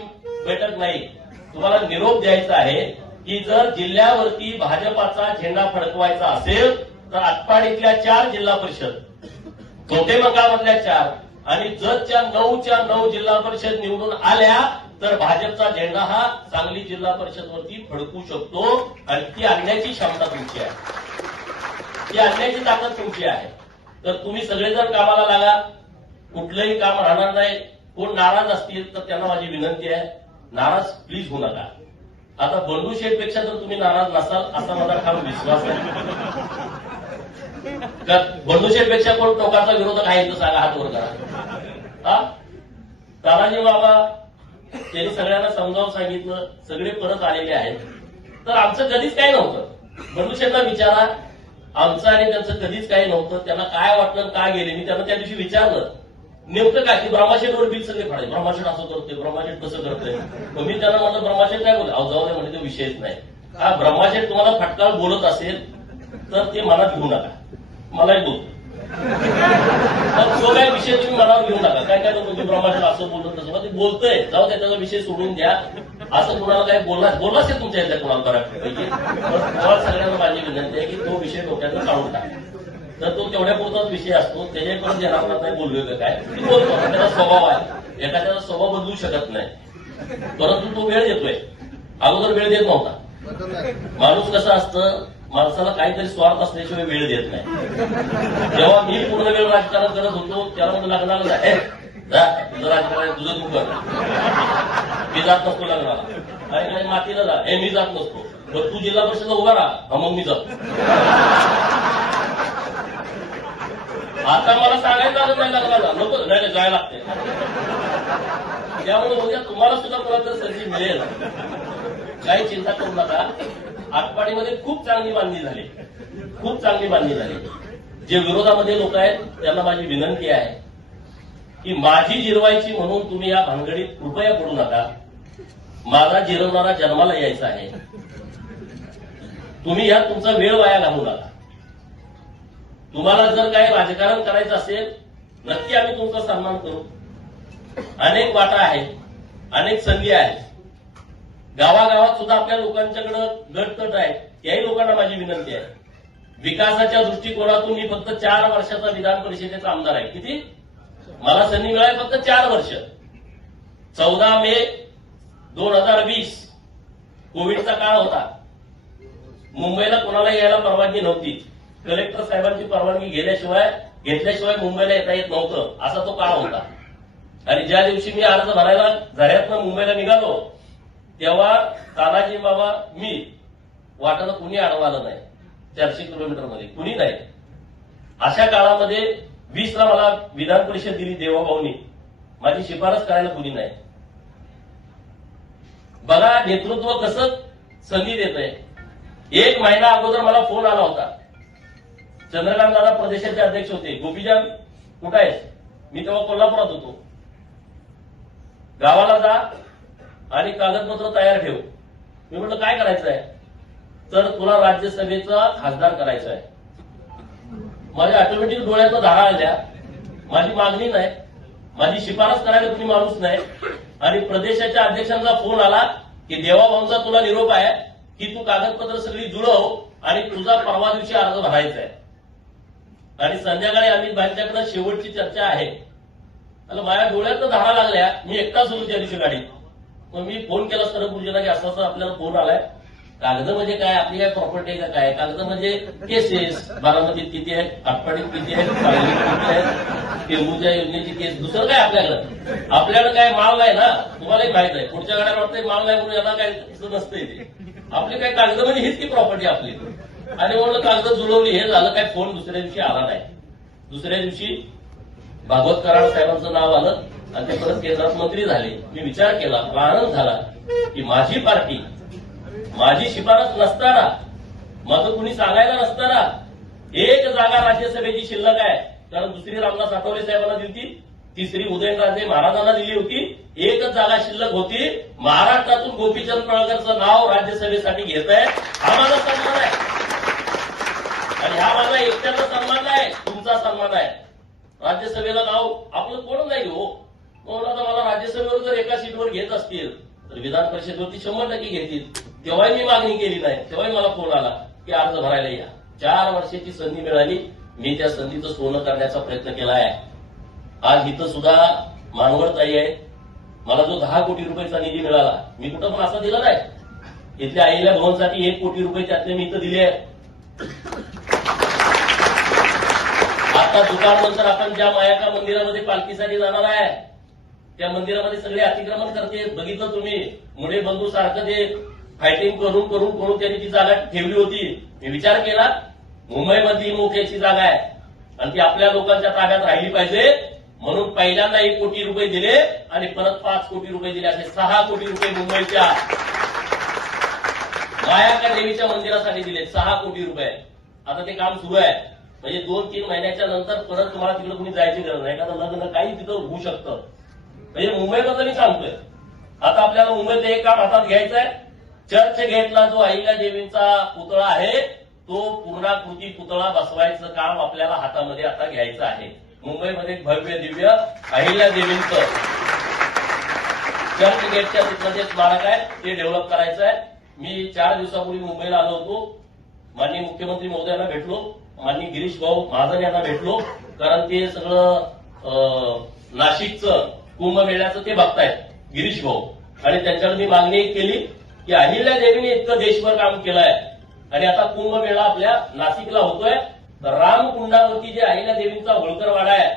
बैठक नाही, तुम्हाला निरोप द्यायचा आहे की जर जिल्ह्यावरती भाजपाचा झेंडा फडकवायचा असेल तर आटपाडीतल्या 4 जिल्हा परिषद, कवठे मंकाळमधल्या 4 आणि जतच्या 9च्या 9 जिल्हा परिषद निवडून आल्या तर भाजपचा झेंडा हा सांगली जिल्हा परिषदवरती फडकू शकतो. आणि ती आणण्याची क्षमता तुमची आहे, ती आणण्याची ताकद तुमची आहे. तर तुम्ही सगळेजण कामाला लागा. कुठलंही काम राहणार नाही. कोण नाराज असतील तर त्यांना माझी विनंती आहे, नाराज प्लीज होऊ नका. आता बंडू शेठपेक्षा तर तुम्ही नाराज नसाल असा माझा ठाम विश्वास आहे. बंडू शेठपेक्षा कोण टोकाचा विरोधक आहे तर सांगा, हात वर करा. तानाजी बाबा त्यांनी सगळ्यांना समजावून सांगितलं, सगळे परत आलेले आहेत. तर आमचं कधीच काही नव्हतं. बंडू शेठला विचारा, आमचं आणि त्यांचं कधीच काही नव्हतं. त्यांना काय वाटलं, का गेले, मी त्यांना त्या दिवशी विचारलं नेमकं काय की ब्रह्माशेठवर बिल सगळे फाडायचे, ब्रह्माशेठ असं करतोय, ब्रह्माशेठ कसं करतोय. मग मी त्यांना म्हटलं ब्रह्माशेठ काय बोलले, अहो जाऊ दे म्हणजे तो विषयच नाही. हा ब्रह्माशेठ तुम्हाला फटकाळ बोलत असेल तर ते मनात घेऊ नका, मलाही बोलतो. तो काय विषय तुम्ही मनावर घेऊ नका. काय काय म्हणजे ब्रह्माशेठ असं बोलत तसं ते बोलतोय, जाऊ द्या, त्याचा विषय सोडून द्या. असं कुणाला काय बोलला असेल तुमच्या इथल्या कुणाला बऱ्यापैकी, तुम्हाला सगळ्यांना माझी विनंती आहे की तो विषय डोक्यातून काढून टाका. तर तो तेवढ्या पुरताच विषय असतो, त्याच्याकडून देणार नाही बोललोय का काय, बोलतो. त्याचा स्वभाव आहे, एखाद्याचा स्वभाव बदलू शकत नाही. परंतु तो वेळ देतोय, अगोदर वेळ देत नव्हता. माणूस कसं असतं, माणसाला काहीतरी स्वार्थ असल्याशिवाय वेळ देत नाही. जेव्हा मी पूर्ण वेळ राजकारण करत होतो त्याला म्हणून लग्नाला जा तुझं राजकारण तुझं तू कर, मी जात नसतो लग्नाला. काही मातीला जा, हे मी जात नसतो. मग तू जिल्हा परिषदला उभा राहा, मग मी जातो. आता मला सांगायचं आलं नाही लग्नाला, नको नाही जायला लागते. त्यामुळे उद्या तुम्हाला सुद्धा कोणाला संधी मिळेल, काही चिंता करू नका. आटपाडीमध्ये खूप चांगली बांधणी झाली, खूप चांगली बांधणी झाली. जे विरोधामध्ये लोक आहेत त्यांना माझी विनंती आहे की माझी जिरवायची म्हणून तुम्ही या भानगडीत कृपया पडू नका. माझा जिरवणारा जन्माला यायचा आहे. तुम्ही यात तुमचा वेळ वाया घालू नका. तुम्हाला जर काही राजकारण करायचं असेल नक्की आम्ही तुमचा सन्मान करू. अनेक वाटा आहेत, अनेक संधी आहेत. गावागावात सुद्धा आपल्या लोकांच्याकडे गटतट आहे. याही लोकांना माझी विनंती आहे. विकासाच्या दृष्टिकोनातून मी फक्त 4 वर्षाचा विधान परिषदेचा आमदार आहे. किती मला संधी मिळाली? फक्त 4 वर्ष. 14 मे 2020 कोविडचा काळ होता. मुंबईला कोणाला यायला परवानगी नव्हती. कलेक्टर साहेबांची परवानगी घेतल्याशिवाय मुंबईला येता येत नव्हतं, असा तो काळ होता. आणि ज्या दिवशी मी अर्ज भरायला झऱ्यातनं मुंबईला निघालो तेव्हा तानाजी बाबा मी वाटाला कुणी अडवालं नाही. 400 किलोमीटरमध्ये कुणी नाही. अशा काळामध्ये 20ला मला विधान परिषद दिली देवाभाऊनी. माझी शिफारस करायला कुणी नाही. बघा नेतृत्व कसं संधी देत आहे. 1 महिना अगोदर मला फोन आला होता. चंद्रकांत दादा प्रदेशाचे अध्यक्ष होते. गोपीजान कुठं आहेस? मी तेव्हा कोल्हापुरात होतो. गावाला जा आणि कागदपत्र तयार ठेव. मी म्हटलं काय करायचं आहे? तर तुला राज्यसभेचा खासदार करायचं आहे. माझ्या ऑटोमॅटिक डोळ्यात धारा आल्या. माझी मागणी नाही, माझी शिफारस करायला कुणी माणूस नाही. आणि प्रदेशाच्या अध्यक्षांचा फोन आला की देवाभाऊंचा तुला निरोप आहे की तू कागदपत्र सगळी जुळव आणि तुझा परवा दिवशी अर्ज भरायचा आहे. आणि संध्याकाळी अमित भाईंच्याकडे शेवटची चर्चा आहे. माझ्या डोळ्यात धारा लागल्या. मी एकटाच होतो त्या दिवशी गाडीत. मग मी फोन केला सरपूर्जीला की असं आपल्याला फोन आलाय. कागद म्हणजे काय? आपली काय प्रॉपर्टी आहे का? काय कागद म्हणजे केसेस. बारामतीत किती आहेत, आटपाडीत किती आहेत, सांगलीत किती आहेत, टेंबूच्या योजनेची केस. दुसरं काय आपल्याकडे काय माल नाही ना. तुम्हालाही माहित आहे. पुढच्या गाड्या वाटतंय माल नाही म्हणून यांना काय नसतंय ते. आपली काय कागद म्हणजे हीच की प्रॉपर्टी आपली. आणि म्हणून कागद जुळवली. हे झालं काय फोन दुसऱ्या दिवशी आला नाही. दुसऱ्या दिवशी भागवत कराड साहेबांचं नाव आलं आणि ते परत केंद्रात मंत्री झाले. मी विचार केला, आनंद झाला की माझी पार्टी, माझी शिफारस नसताना, माझं कुणी सांगायला नसताना 1 जागा राज्यसभेची शिल्लक आहे. कारण दुसरी रामदास आठवले साहेबांना दिली होती, तिसरी उदयनराजे महाराजांना दिली होती. 1च जागा शिल्लक होती. महाराष्ट्रातून गोपीचंद पळकरचं नाव राज्यसभेसाठी घेत आहे. हा माझा सन्मान आहे. आणि हा माझा एकट्याचा सन्मान आहे, तुमचा सन्मान आहे. राज्यसभेला नाव आपलं कोण नाही हो. म्हणून आता मला राज्यसभेवर जर एका सीटवर घेत असतील तर विधान परिषदेवरती 100% घेतील. तेव्हाही मी मागणी केली नाही. तेव्हाही मला फोन आला की अर्ज भरायला या. 4 वर्षाची संधी मिळाली. मी त्या संधीचं सोनं करण्याचा प्रयत्न केला आहे. आज इथं सुद्धा मानवरताई आहे. मला जो 10 कोटी रुपयाचा निधी मिळाला, मी कुठं पण असा दिला नाही. इथल्या आईला भवनसाठी 1 कोटी रुपये त्यातले मी इथं दिले आहेत. आता दुपारनंतर आपण ज्या मायाका मंदिरामध्ये पालखीसाठी जाणार आहे त्या मंदिरामध्ये सगळे अतिक्रमण करते. बघितलं तुम्ही. मुळे बंधू सारखं ते फायटिंग करून त्यांनी ती जागा ठेवली होती. मी विचार केला मुंबईमधली मोठ्याची जागा आहे आणि ती आपल्या लोकांच्या ताब्यात राहिली पाहिजे. म्हणून पहिल्यांदा 1 कोटी रुपये दिले आणि परत 5 कोटी रुपये दिले. असे 6 कोटी रुपये मुंबईच्या मायाका देवीच्या मंदिरासाठी दिले. 6 कोटी रुपये. आता ते काम सुरू आहे. म्हणजे 2-3 महिन्याच्या नंतर परत तुम्हाला तिकडे कुणी जायची गरज नाही. एखादं लग्न काही तिथं होऊ शकतं. म्हणजे मुंबईबद्दल मी सांगतोय. आता आपल्याला मुंबईत एक काम हातात घ्यायचं आहे. चर्च गेटला जो अहिल्या देवींचा पुतळा आहे तो पूर्णाकृती पुतळा बसवायचं काम आपल्याला हातामध्ये आता घ्यायचं आहे. मुंबईमध्ये भव्य दिव्य अहिल्या देवींचं चर्च गेटच्या तिथमध्ये स्मारक आहे, ते डेव्हलप करायचं आहे. मी 4 दिवसापूर्वी मुंबईला आलो होतो. माननीय मुख्यमंत्री महोदयांना भेटलो, माननीय गिरीश भाऊ महाजन यांना भेटलो. कारण ते सगळं नाशिकचं कुंभमेळ्याचं ते बघतायत गिरीश भाऊ. आणि त्यांच्याकडे मी मागणी केली की अहिल्या देवीने इतकं देशभर काम केलंय आणि आता कुंभमेळा आपल्या नाशिकला होतोय. तर रामकुंडावरती जे अहिल्यादेवींचा होळकर वाडा आहे,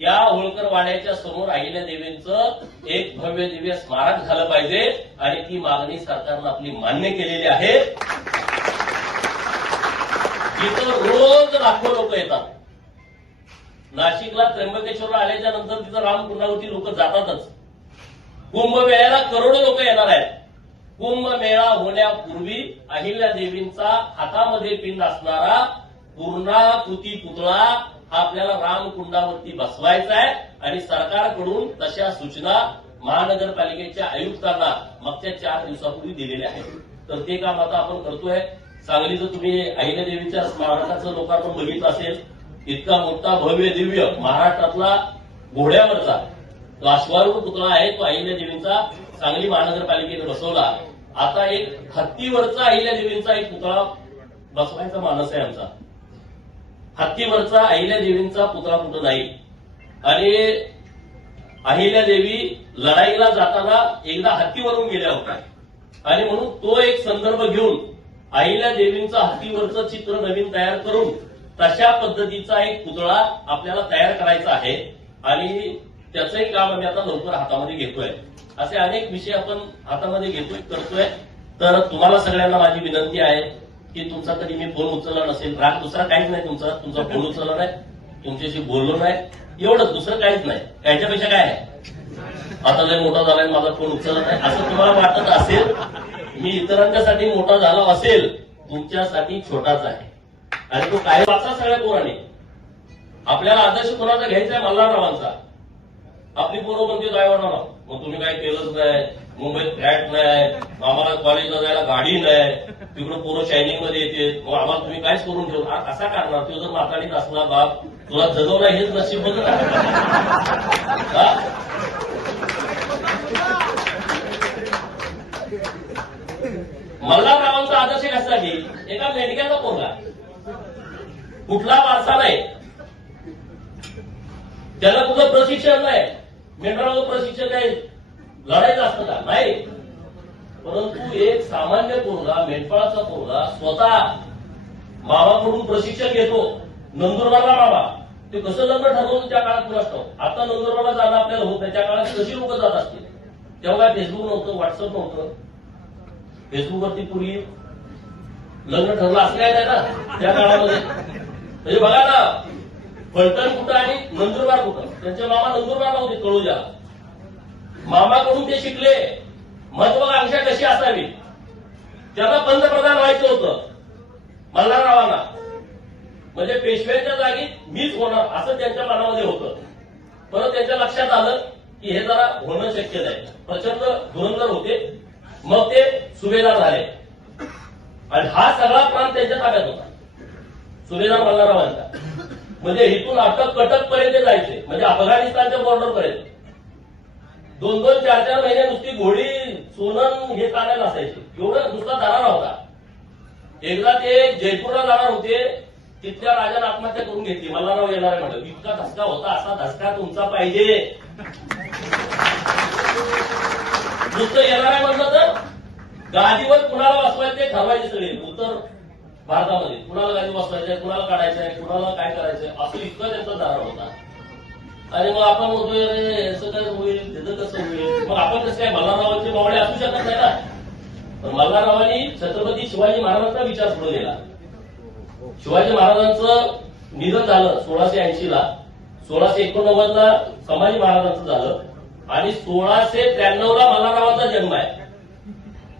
त्या होळकर वाड्याच्या समोर अहिल्यादेवींचं एक भव्य दिव्य स्मारक झालं पाहिजे आणि ती मागणी सरकारनं आपली मान्य केलेली आहे. तिथं रोज लाखो लोक येतात. नाशिकला त्र्यंबकेश्वरला आल्याच्या नंतर तिथं रामकुंडावरती लोक जातातच. कुंभमेळ्याला करोडो लोक येणार आहेत. कुंभमेळा होण्यापूर्वी अहिल्यादेवींचा हातामध्ये पिंड असणारा पूर्णाकृती पुतळा आपल्याला रामकुंडावरती बसवायचा आहे आणि सरकारकडून तशा सूचना महानगरपालिकेच्या आयुक्तांना मागच्या 4 दिवसापूर्वी दिलेल्या आहेत. तर ते काम आता आपण करतोय. सांगलीचं तुम्ही अहिल्यादेवीच्या स्मारकाचं लोकार्पण बघितलं असेल. इतका मोठा भव्य दिव्य महाराष्ट्रातला घोड्यावरचा तो अश्वारूढ पुतळा आहे, तो अहिल्यादेवींचा सांगली महानगरपालिकेने बसवला. आता एक हत्तीवरचा अहिल्यादेवींचा एक पुतळा बसवायचा मानस आहे आमचा. हत्तीवरचा अहिल्यादेवींचा पुतळा कुठं नाही. आणि अहिल्यादेवी लढाईला जाताना एकदा हत्तीवरून गेल्या होत्या आणि म्हणून तो एक संदर्भ घेऊन अहिल्यादेवींचं हत्तीवरचं चित्र नवीन तयार करून तशा पद्धतीचा एक पुतळा आपल्याला तयार करायचा आहे आणि त्याचंही काम आम्ही आता लवकर हातामध्ये घेतोय. असे अनेक विषय आपण हातामध्ये घेतोय करतोय. तर तुम्हाला सगळ्यांना माझी विनंती आहे की तुमचा कधी मी फोन उचलला नसेल, राग दुसरा काहीच नाही, तुमचा फोन उचलला नाही, तुमच्याशी बोललो नाही, एवढंच, दुसरं काहीच नाही. याच्यापेक्षा काय आहे? आता लय मोठा झालाय माझा फोन उचलला नाही असं तुम्हाला वाटत असेल. मी इतरांच्यासाठी मोठा झाला असेल, तुमच्यासाठी छोटाच आहे. आणि तो काय वाचा सगळ्या पोरांनी. आपल्याला आदर्श कोणाचा घ्यायचा आहे? मल्हाररावांचा. आपली पोरं म्हणते ड्रायव्हरला मग तुम्ही काय केलंच नाही, मुंबईत फ्लॅट नाही, आम्हाला कॉलेजला जायला गाडी नाही, तिकडे पोरं शायनिंग मध्ये येते, मग आम्हाला तुम्ही काहीच करून ठेवला. कसा करणार? तो जर माताडीत असला बाप तुला जगवला हेच नशीब बघ. मल्हाररावांचा आदर्श कशासाठी? एका मेंढक्याचा पोरगा, कुठला वारसा नाही, त्याला कुठलं प्रशिक्षण नाही, मेंढराचं प्रशिक्षण नाही, लढायचं असतं का? नाही. परंतु एक सामान्य पोरगा, मेंढपाळाचा पोरगा स्वतः मामाकडून प्रशिक्षण घेतो. नंदुरबारला मामा, ते कसं लग्न ठरवलं त्या काळात तुला असतो. आता नंदुरबारला जाणं आपल्याला होत नाही, त्या काळात कशी लोक जात असतील. तेव्हा काय फेसबुक नव्हतं, व्हॉट्सअप नव्हतं. फेसबुकवरती पूर्वी लग्न ठरलं असं काय नाही ना त्या काळामध्ये. म्हणजे बघा ना, फलटण कुठं आणि नंदुरबार कुठं. त्यांचे मामा नंदुरबारला होते, तळोजा. मामाकडून ते शिकले महत्वाकांक्षा कशी असावी. त्यांना पंतप्रधान व्हायचं होतं मल्हाररावांना, म्हणजे पेशव्यांच्या जागी मीच होणार असं त्यांच्या मनामध्ये होतं. परत त्यांच्या लक्षात आलं की हे जरा होणं शक्य नाही. प्रचंड धुरंधर होते, मग ते सुभेदार झाले आणि हा सगळा प्रांत त्यांच्या ताब्यात होता, सुभेदार मल्हाररावांचा. म्हणजे इथून अटक कटक पर्यंत जायचे, म्हणजे अफगाणिस्तानच्या बॉर्डर पर्यंत. 2-2, 4-4 महिने नुसती घोडी सोनं हे चालायला असायचे, एवढं नुसता दरारा होता. एकदा ते जयपूरला जाणार होते, तिथल्या राजाने आत्महत्या करून घेतली. मल्हारराव येणार आहे म्हणलं. इतका धसका होता, असा धसका तुमचा पाहिजे. नुसतं येणार आहे म्हणलं तर गादीवर कुणाला बसवायचं ते ठरवायचे सगळे. उत्तर भारतामध्ये कुणाला गादी बसवायचंय, कुणाला काढायचंय, कुणाला काय करायचंय, असं इतकं त्यांचा दरार होता. आणि मग आपण म्हणतोय अरे असं काय होईल, त्याचं कसं होईल. मग आपण कसं काय मल्हाररावांचे मावळे असू शकत नाही ना. पण मल्हाररावांनी छत्रपती शिवाजी महाराजांचा विचार पुढे दिला. शिवाजी महाराजांचं निधन झालं 1680ला, 1689ला संभाजी महाराजांचं झालं आणि 1693ला मल्हाररावांचा जन्म आहे.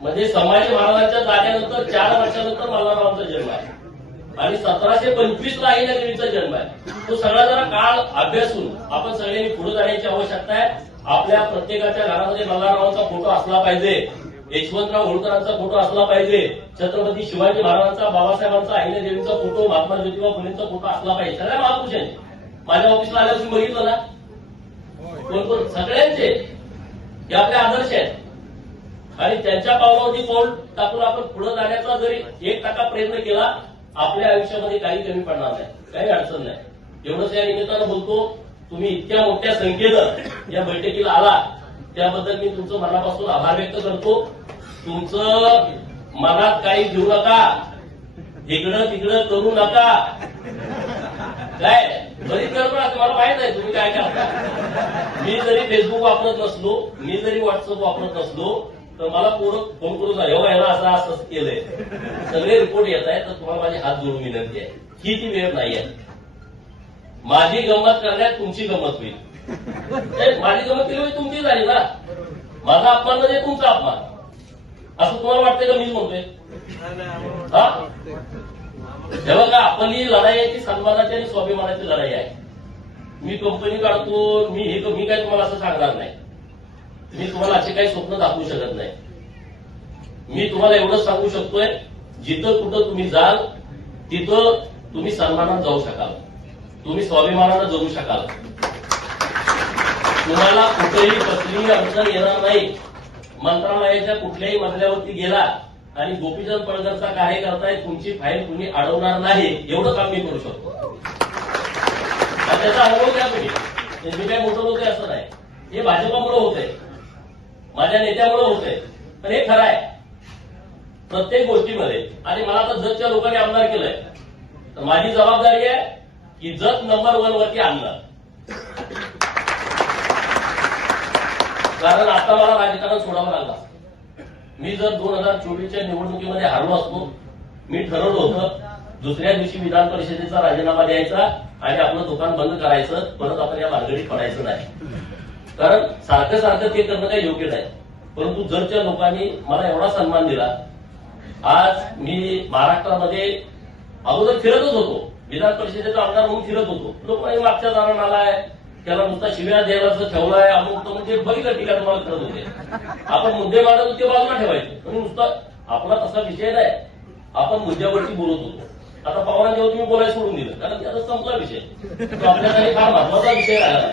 म्हणजे संभाजी महाराजांच्या जाण्यानंतर 4 वर्षानंतर मल्हाररावांचा जन्म आहे आणि 1725ला अहिल्यादेवीचा जन्म आहे. तो सगळा जरा काळ अभ्यासून आपण सगळ्यांनी पुढे जाण्याची आवश्यकता आहे. आपल्या प्रत्येकाच्या घरामध्ये मल्हाररावांचा फोटो असला पाहिजे, यशवंतराव होळकरांचा फोटो असला पाहिजे, छत्रपती शिवाजी महाराजांचा, बाबासाहेबांचा, अहिल्यादेवीचा फोटो, महात्मा ज्योतिबा फुलेंचा फोटो असला पाहिजे. सगळ्या महापुरुषांचे. माझ्या ऑफिसला आल्यापासून बघितलं ना, कोण सगळ्यांचे हे आपले आदर्श आहेत आणि त्यांच्या पावलावरती पाऊल टाकून आपण पुढे जाण्याचा जरी 1% प्रयत्न केला, आपल्या आयुष्यामध्ये काही कमी पडणार नाही, काही अडचण नाही. एवढंच या निमित्तानं बोलतो. तुम्ही इतक्या मोठ्या संख्येनं या बैठकीला आला त्याबद्दल मी तुमचं मनापासून आभार व्यक्त करतो. तुमचं मनात काही घेऊ नका. इकडं तिकडं करू नका. काय बरीच गडबड तुम्हाला माहित आहे तुम्ही काय करता. मी जरी फेसबुक वापरत नसलो, मी जरी व्हॉट्सअप वापरत नसलो, तर मला पोरं फोन करून सांगा एवढा याला असं असं केलंय, सगळे रिपोर्ट येत आहे. तर तुम्हाला माझी हात जोडून विनंती आहे, ही ती वेळ नाही आहे. माझी गंमत करण्यात तुमची गंमत होईल. माझी गंमत केली म्हणजे तुमची झाली ना. माझा अपमान म्हणजे तुमचा अपमान असं तुम्हाला वाटतंय का मीच म्हणतोय. हा हे बघा, आपली लढाई आहे ती सन्मानाची आणि स्वाभिमानाची लढाई आहे. मी कंपनी काढतो, मी काय तुम्हाला असं सांगणार नाही. मी तुम्हाला असे काही स्वप्न दाखवू शकत नाही. मी तुम्हाला एवढंच सांगू शकतोय, जिथं कुठं तुम्ही जाल तिथं तुम्ही सन्मानात जाऊ शकाल, तुम्ही स्वाभिमानानं जगू शकाल. तुम्हाला कुठेही कसलीही अडचण येणार नाही. मंत्रालयाच्या कुठल्याही मजल्यावरती गेला आणि गोपीचंद पडळकरचा कार्यकर्ता तुमची फाईल कुणी अडवणार नाही, एवढं काम मी करू शकतो. त्याचा अनुभव घ्या तुम्ही. मी काय मोठं होतंय असं नाही, हे भाजपामुळे होतंय, माझ्या नेत्यामुळे होतंय. पण हे खरं आहे प्रत्येक गोष्टीमध्ये. आणि मला आता जतच्या लोकांनी आमदार केलंय, तर माझी जबाबदारी आहे की जत नंबर 1 वरती आणलं. कारण आता मला राजकारण सोडावं लागलं. मी जर 2024च्या निवडणुकीमध्ये हारलो असतो, मी ठरवलं होतं दुसऱ्या दिवशी विधान परिषदेचा राजीनामा द्यायचा आणि आपलं दुकान बंद करायचं, परत आपण या भानगडीत पडायचं नाही. कारण सारखं सारखं ते करणं काही योग्य नाही. परंतु जरच्या लोकांनी मला एवढा सन्मान दिला. आज मी महाराष्ट्रामध्ये अगोदर फिरतच होतो, विधान परिषदेचा आमदार म्हणून फिरत होतो. लोकांनी मागच्या दारात आलाय, त्याला नुसता शिव्या द्यायला ठेवलाय, अमुक म्हणजे बघितलं टीका तुम्हाला करत होते. आपण मुद्दे मांडत ते बाजूला ठेवायचे, म्हणजे नुसता आपला तसा विषय नाही. आपण मुद्द्यावरती बोलत होतो. आता पवारांच्यावर तुम्ही बोलायला सोडून दिलं, कारण त्याचा संपला विषय. तो आपल्यासाठी फार महत्वाचा विषय राहिला.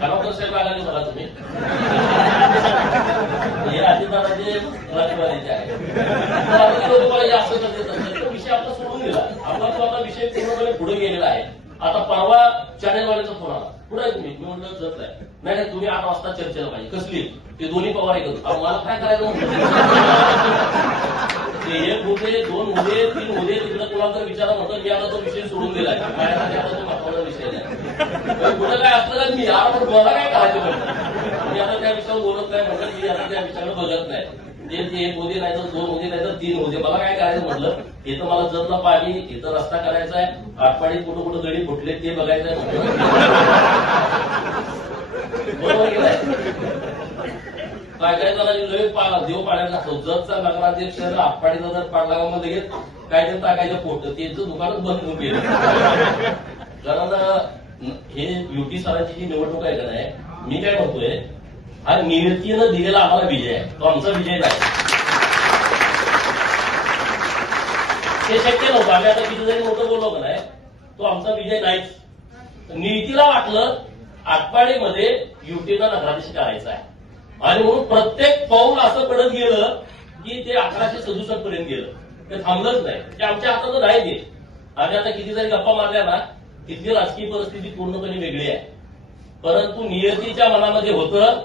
खानापूर साहेब आला मला तुम्ही हे अजितदादाचे राष्ट्रवादीचे आहे. असं करते विषय आपला सोडून दिला. आपला तो आता विषय पूर्णपणे पुढे गेलेला आहे. आता परवा चॅनेलवाल्याचा फोन आला, कुठे आहे तुम्ही? मी म्हटलं जत नाही. नाही तुम्ही 8 वाजता चर्चेला पाहिजे. कसली? ते दोन्ही पवार ऐकत. मला काय करायचं म्हटलं, ते 1 होते 2 होते 3 होते, तिकडे कुणाला तर विचारा म्हटलं. मी आता तो विषय सोडून दिलाय, माझ्यासाठी आता तो महत्वाचा विषय नाही. कुठं काय असलं तर मी मला काय करायचं म्हटलं. मी आता त्या विषयावर बोलत नाही म्हटलं, मी आता त्या विषयाकडे बघत नाही. ते 1 होते नाही तर 2 होते नाही तर 3 होते, मला काय करायचं म्हटलं. इथं मला जतला पाणी, इथं रस्ता करायचा आहे, आटपाडीत कुठं कुठं गडी फुटले ते बघायचं आहे म्हटलं. बरोबर गेलाय. काय काय जरा देव पाण्यात टाकतो. जतचा नगराध्यक्ष आटपाडीचा जर पाडला मग लगेच काय ते टाकायचं पोट, त्याचं दुकानच बंद होऊन गेलं. कारण हे युटी सरांची जी निवडणूक आहे का नाही, मी काय म्हणतोय, हा निवृत्तीनं दिलेला आम्हाला विजय आहे, तो आमचा विजय नाही. ते शक्य नव्हतं. आम्ही आता किती जरी मोठं बोललो का नाही, तो आमचा विजय नाहीच. निवृत्तीला वाटलं आटपाडीमध्ये युटीनं नगराध्यक्ष करायचा आहे, आणि म्हणून प्रत्येक पाऊल असं पडत गेलं की ते 1867 पर्यंत गेलं. ते थांबलंच नाही. ते आमच्या हातात नाही. ते आम्ही आता किती जरी गप्पा मारल्या ना, तिथली राजकीय परिस्थिती पूर्णपणे वेगळी आहे. परंतु नियतीच्या मनामध्ये होतं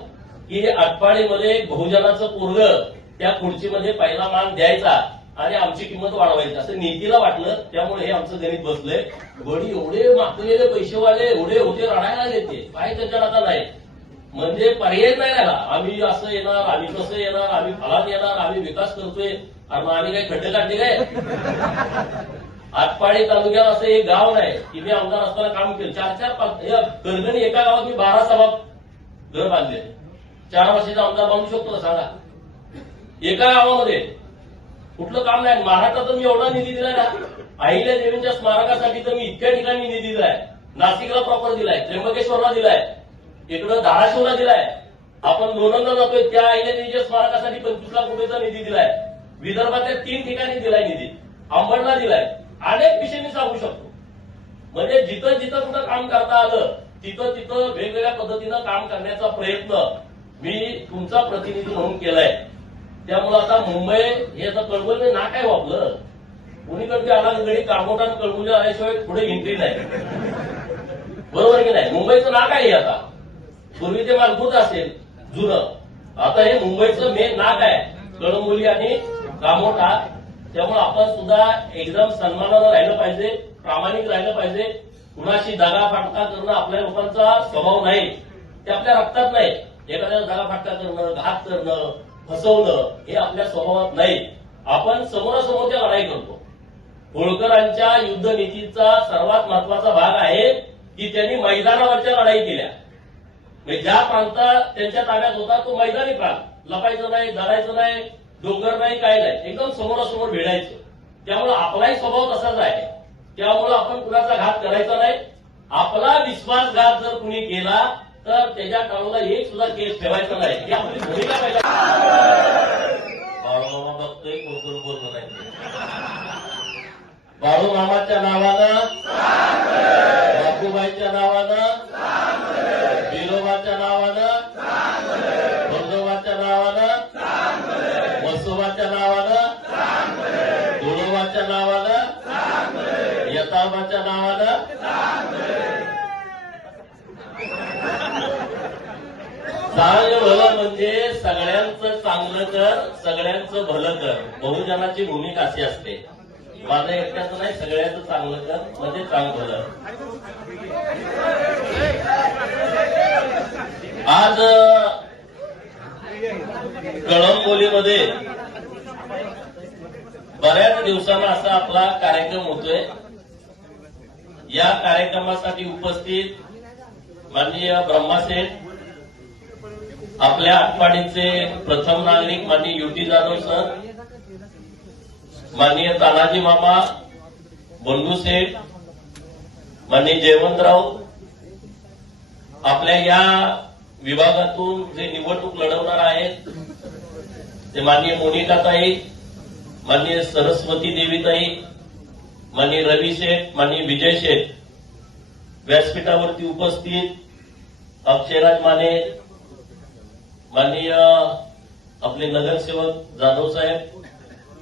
की आटपाडीमध्ये बहुजनाचं पोरगं त्या खुर्चीमध्ये पहिला मान द्यायचा आणि आमची किंमत वाढवायची, असं नीतीला वाटलं. त्यामुळे हे आमचं गणित बसलंय. बडी एवढे मागलेले पैसेवाले एवढे होते, रडायला आले. ते काय त्यांच्या आता नाही, म्हणजे पर्याय नाही राहिला. आम्ही असं येणार, आम्ही कसं येणार, आम्ही फलात येणार, आम्ही विकास करतोय. अरे मग आम्ही काही खड्डे काढले काय? आटपाडी तालुक्यात असं एक गाव नाही की मी आमदार असताना काम केलं. 4-4 करगणी एका गावात मी 12 सभा घर बांधले. 4 वर्षाचा आमदार बांधू शकतो ना सांगा? एका गावामध्ये कुठलं काम नाही. महाराष्ट्रात तर मी एवढा निधी दिलाय ना, अहिल्या देवींच्या स्मारकासाठी तर मी इतक्या ठिकाणी निधी दिलाय. नाशिकला प्रॉपर दिलाय, त्र्यंबकेश्वरला दिलाय, इकडं धाराशिवला दिलाय. आपण लोणंदला जातोय, त्या अहिल्या देवीच्या स्मारकासाठी 25 लाख रुपयाचा निधी दिलाय. विदर्भातल्या 3 ठिकाणी दिलाय निधी, अंबडला दिलाय. अनेक विषय मी सांगू शकतो. म्हणजे जिथं जिथं कुठं काम करता आलं तिथं तिथं वेगवेगळ्या पद्धतीनं काम करण्याचा प्रयत्न मी तुमचा प्रतिनिधी म्हणून केलाय. त्यामुळे आता मुंबई हे आता कळवलं ना काय वापलं, कुणीकडे आला गडी कामोठा कळवलं आल्याशिवाय पुढे एंट्री नाही. बरोबर की नाही? मुंबईचं नाक आहे आता. पूर्वी ते मालपूर असेल जुनं, आता हे मुंबईचं मेन नाक आहे. कळंबोली आणि कामोठा त्यामुळे आपण सुद्धा एकदम सन्मानानं राहिलं पाहिजे, प्रामाणिक राहिलं पाहिजे. कुणाशी दगाफटका करणं आपल्या लोकांचा स्वभाव नाही, ते आपल्या रक्तात नाही. एखाद्याला दगाफटका करणं, घात करणं, फसवणं हे आपल्या स्वभावात नाही. आपण समोरासमोरच्या लढाई करतो. होळकरांच्या युद्धनीतीचा सर्वात महत्वाचा भाग आहे की त्यांनी मैदानावरच्या लढाई केल्या. म्हणजे ज्या प्रांतात त्यांच्या ताब्यात होता तो मैदानी प्रांत, लपायचं नाही, धरायचं नाही, डोंगर नाही, काय नाही, एकदम समोरासमोर भिडायचं. त्यामुळे आपलाही स्वभाव तसाच आहे. त्यामुळे आपण कुणाचा घात करायचा नाही. आपला विश्वासघात जर कुणी केला तर त्याच्या काळाला एक सुद्धा केस ठेवायचा नाही, ही आपली भूमिका पाहिजे. बाळूमामा बघतोय, कोण बोलणं नाही. बाळूमामाच्या नावानं, बापूबाईच्या नावानं, बिरोबाच्या नावानं, बंदोबाच्या नावानं, मसोबाच्या नावानं, दुडोबाच्या नावानं, यताबाच्या नावानं चांगलं भलं म्हणजे सगळ्यांचं चांगलं कर, सगळ्यांचं भलं कर. बहुजनाची भूमिका अशी असते. माझं एकट्याचं नाही, सगळ्यांचं चांगलं कर म्हणजे चांगलं भलं. आज कळंबोलीमध्ये बऱ्याच दिवसांना असा आपला कार्यक्रम होतोय. या कार्यक्रमासाठी उपस्थित माननीय ब्रह्मासेठ, आपल्या आटपाडीचे प्रथम नागरिक माननीय युटी जाधव सर, माननीय तानाजी मामा, बंडू सेठ, माननीय जयवंतराव, आपल्या या विभागातून जे निवडणूक लढवणार आहेत ते माननीय मोनिकाताई, माननीय सरस्वती देवीताई, माननीय रवी शेठ, माननीय विजय शेठ, व्यासपीठावरती उपस्थित अक्षयराज माने, माननीय आपले नगरसेवक जाधव साहेब,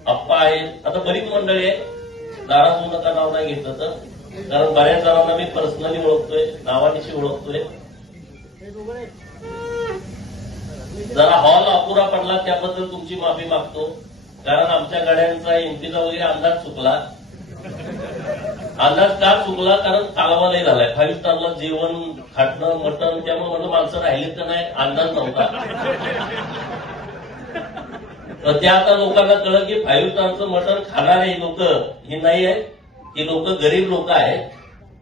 अप्पा आहेत. आता बरीच मंडळी आहे, नाराज होऊ नका नाव नाही घेतलं तर, कारण बऱ्याच जणांना मी पर्सनली ओळखतोय, नावानिशी ओळखतोय. जरा हॉल अपुरा पडला त्याबद्दल तुमची माफी मागतो, कारण आमच्या गाड्यांचा एमपीचा वगैरे अंदाज चुकला. अंदाज का चुकला? कारण कालवा लय झालाय. 5 स्टारला जेवण, खाटणं, मटण, त्यामुळे म्हणलं माणसं राहिलीत का नाही अंदाज नव्हता. तर त्या आता लोकांना कळलं की 5 स्टारचं मटण खाणारे लोक ही नाही आहेत, ही लोक गरीब लोक आहेत,